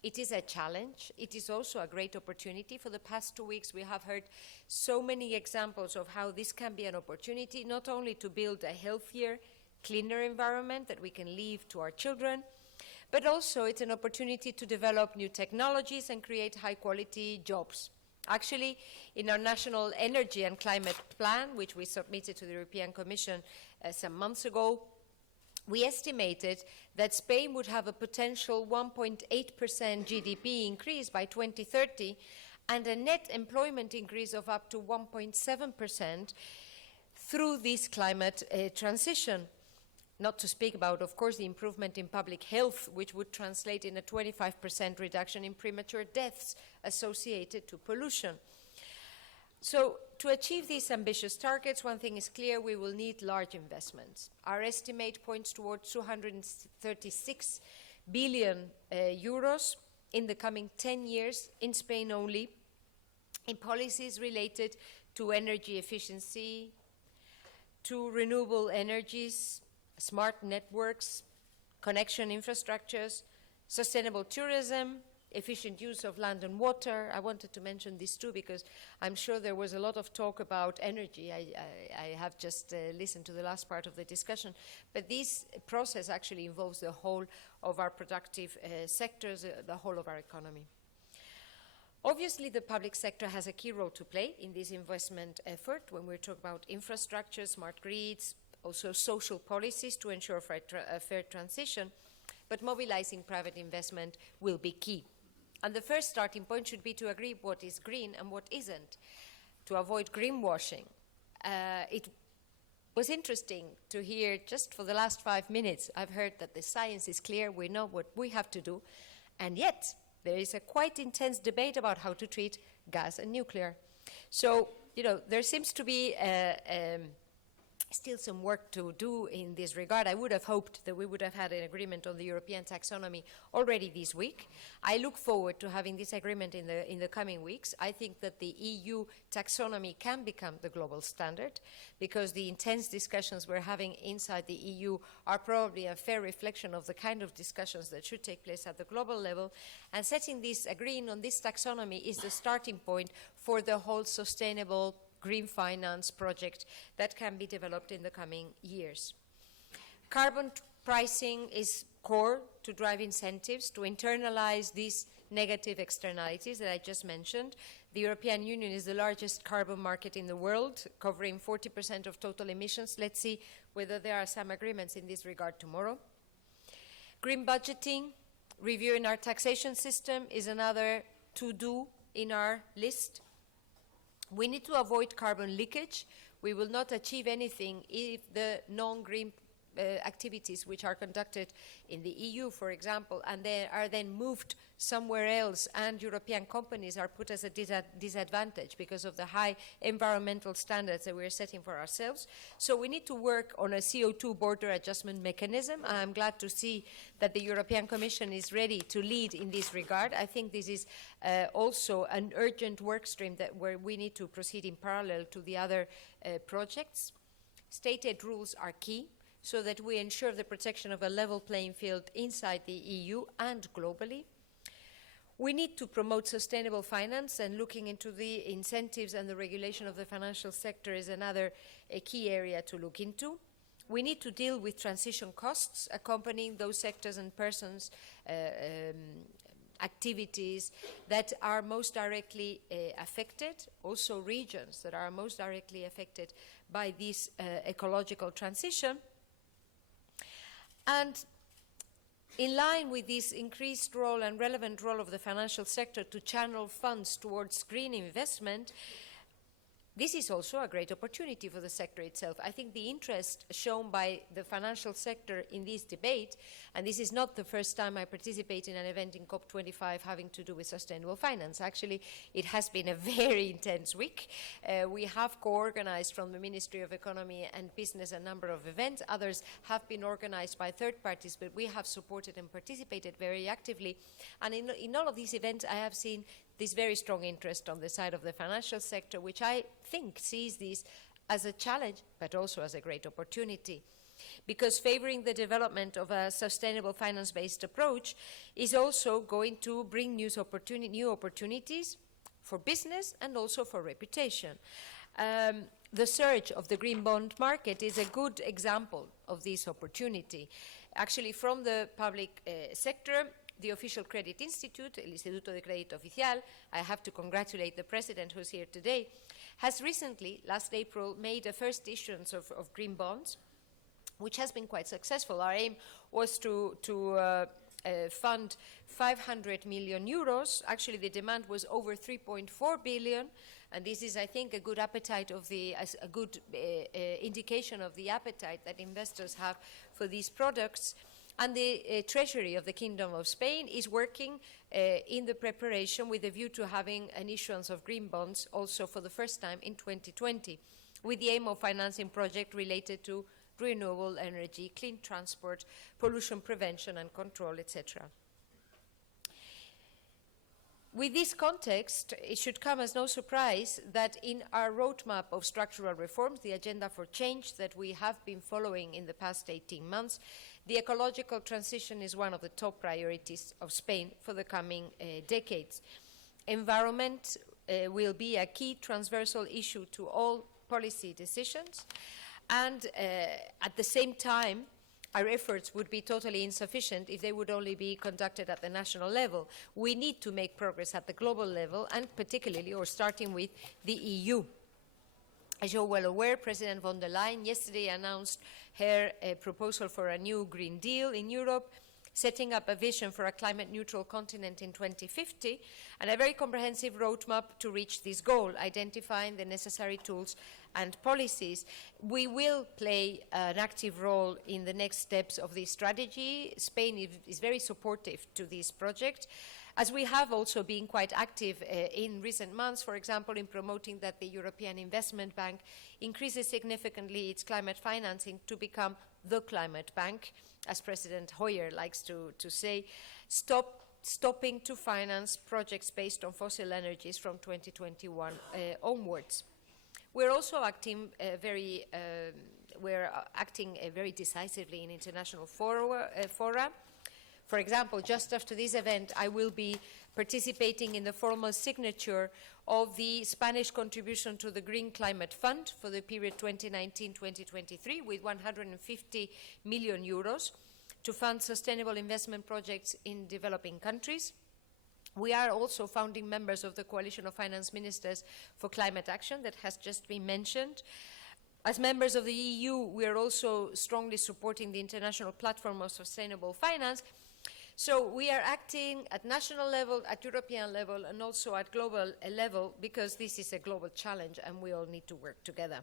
It is a challenge. It is also a great opportunity. For the past 2 weeks, we have heard so many examples of how this can be an opportunity, not only to build a healthier, cleaner environment that we can leave to our children, but also it's an opportunity to develop new technologies and create high-quality jobs. Actually, in our National Energy and Climate Plan, which we submitted to the European Commission some months ago, we estimated that Spain would have a potential 1.8% GDP increase by 2030 and a net employment increase of up to 1.7% through this climate transition. Not to speak about, of course, the improvement in public health, which would translate in a 25% reduction in premature deaths associated to pollution. So, to achieve these ambitious targets, one thing is clear: we will need large investments. Our estimate points towards 236 billion euros in the coming 10 years in Spain only, in policies related to energy efficiency, to renewable energies, smart networks, connection infrastructures, sustainable tourism, efficient use of land and water. I wanted to mention this too because I'm sure there was a lot of talk about energy. I have just listened to the last part of the discussion. But this process actually involves the whole of our productive sectors, the whole of our economy. Obviously, the public sector has a key role to play in this investment effort when we talk about infrastructure, smart grids, also social policies to ensure a fair transition, but mobilizing private investment will be key. And the first starting point should be to agree what is green and what isn't, to avoid greenwashing. It was interesting to hear, just for the last 5 minutes, I've heard that the science is clear, we know what we have to do, and yet there is a quite intense debate about how to treat gas and nuclear. So, there seems to be still some work to do in this regard. I would have hoped that we would have had an agreement on the European taxonomy already this week. I look forward to having this agreement in the coming weeks. I think that the EU taxonomy can become the global standard because the intense discussions we're having inside the EU are probably a fair reflection of the kind of discussions that should take place at the global level. And agreeing on this taxonomy is the starting point for the whole sustainable green finance project that can be developed in the coming years. Carbon pricing is core to drive incentives to internalize these negative externalities that I just mentioned. The European Union is the largest carbon market in the world, covering 40% of total emissions. Let's see whether there are some agreements in this regard tomorrow. Green budgeting, reviewing our taxation system is another to-do in our list. We need to avoid carbon leakage. We will not achieve anything if the non-green activities which are conducted in the EU, for example, and they are then moved somewhere else, and European companies are put as a disadvantage because of the high environmental standards that we're setting for ourselves. So we need to work on a CO2 border adjustment mechanism. I'm glad to see that the European Commission is ready to lead in this regard. I think this is also an urgent work stream where we need to proceed in parallel to the other projects. State aid rules are key, so that we ensure the protection of a level playing field inside the EU and globally. We need to promote sustainable finance, and looking into the incentives and the regulation of the financial sector is another key area to look into. We need to deal with transition costs accompanying those sectors and persons, activities that are most directly affected, also regions that are most directly affected by this ecological transition. And in line with this increased role and relevant role of the financial sector to channel funds towards green investment, this is also a great opportunity for the sector itself. I think the interest shown by the financial sector in this debate, and this is not the first time I participate in an event in COP25 having to do with sustainable finance. Actually, it has been a very intense week. We have co-organized from the Ministry of Economy and Business a number of events. Others have been organized by third parties, but we have supported and participated very actively. And in all of these events, I have seen this very strong interest on the side of the financial sector, which I think sees this as a challenge, but also as a great opportunity. Because favoring the development of a sustainable finance-based approach is also going to bring new opportunities for business and also for reputation. The surge of the green bond market is a good example of this opportunity. Actually, from the public sector, the Official Credit Institute, el Instituto de Crédito Oficial, I have to congratulate the president who's here today, has recently, last April, made a first issuance of green bonds, which has been quite successful. Our aim was to fund 500 million euros. Actually, the demand was over 3.4 billion, and this is, I think, a good appetite of a good indication of the appetite that investors have for these products. And the Treasury of the Kingdom of Spain is working in the preparation with a view to having an issuance of green bonds also for the first time in 2020, with the aim of financing projects related to renewable energy, clean transport, pollution prevention and control, etc. With this context, it should come as no surprise that in our roadmap of structural reforms, the agenda for change that we have been following in the past 18 months, the ecological transition is one of the top priorities of Spain for the coming decades. Environment will be a key transversal issue to all policy decisions, and at the same time, our efforts would be totally insufficient if they would only be conducted at the national level. We need to make progress at the global level, and particularly, or starting with, the EU. As you're well aware, President von der Leyen yesterday announced her proposal for a new Green Deal in Europe, setting up a vision for a climate-neutral continent in 2050, and a very comprehensive roadmap to reach this goal, identifying the necessary tools and policies. We will play an active role in the next steps of this strategy. Spain is very supportive to this project, as we have also been quite active in recent months, for example, in promoting that the European Investment Bank increases significantly its climate financing to become the climate bank, as President Hoyer likes to say, stopping to finance projects based on fossil energies from 2021 onwards. We're also acting very decisively in international fora. For example, just after this event, I will be participating in the formal signature of the Spanish contribution to the Green Climate Fund for the period 2019-2023 with 150 million euros to fund sustainable investment projects in developing countries. We are also founding members of the Coalition of Finance Ministers for Climate Action that has just been mentioned. As members of the EU, we are also strongly supporting the International Platform of Sustainable Finance. So we are acting at national level, at European level, and also at global level, because this is a global challenge and we all need to work together.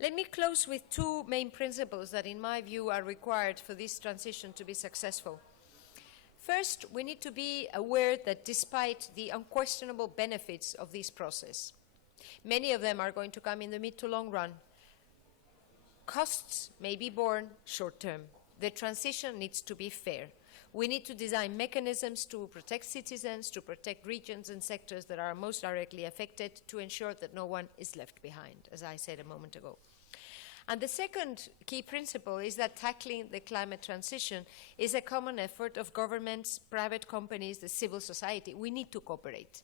Let me close with two main principles that, in my view, are required for this transition to be successful. First, we need to be aware that despite the unquestionable benefits of this process, many of them are going to come in the mid to long run. Costs may be borne short term. The transition needs to be fair. We need to design mechanisms to protect citizens, to protect regions and sectors that are most directly affected, to ensure that no one is left behind, as I said a moment ago. And the second key principle is that tackling the climate transition is a common effort of governments, private companies, the civil society. We need to cooperate.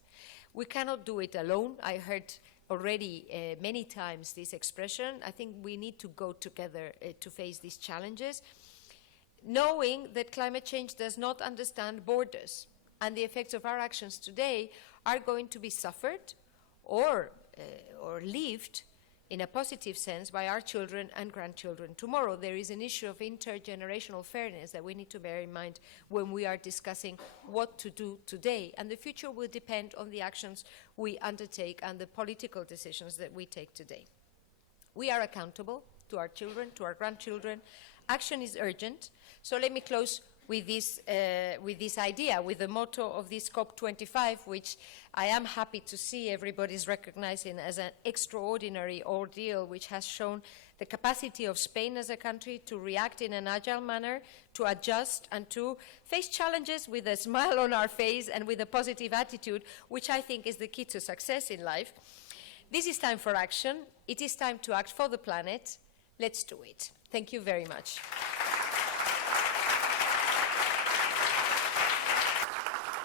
We cannot do it alone. I heard already many times this expression. I think we need to go together to face these challenges, knowing that climate change does not understand borders, and the effects of our actions today are going to be suffered or lived in a positive sense by our children and grandchildren tomorrow. There is an issue of intergenerational fairness that we need to bear in mind when we are discussing what to do today, and the future will depend on the actions we undertake and the political decisions that we take today. We are accountable to our children, to our grandchildren. Action is urgent. So let me close with this idea, with the motto of this COP25, which I am happy to see everybody's recognizing as an extraordinary ordeal, which has shown the capacity of Spain as a country to react in an agile manner, to adjust and to face challenges with a smile on our face and with a positive attitude, which I think is the key to success in life. This is time for action. It is time to act for the planet. Let's do it. Thank you very much.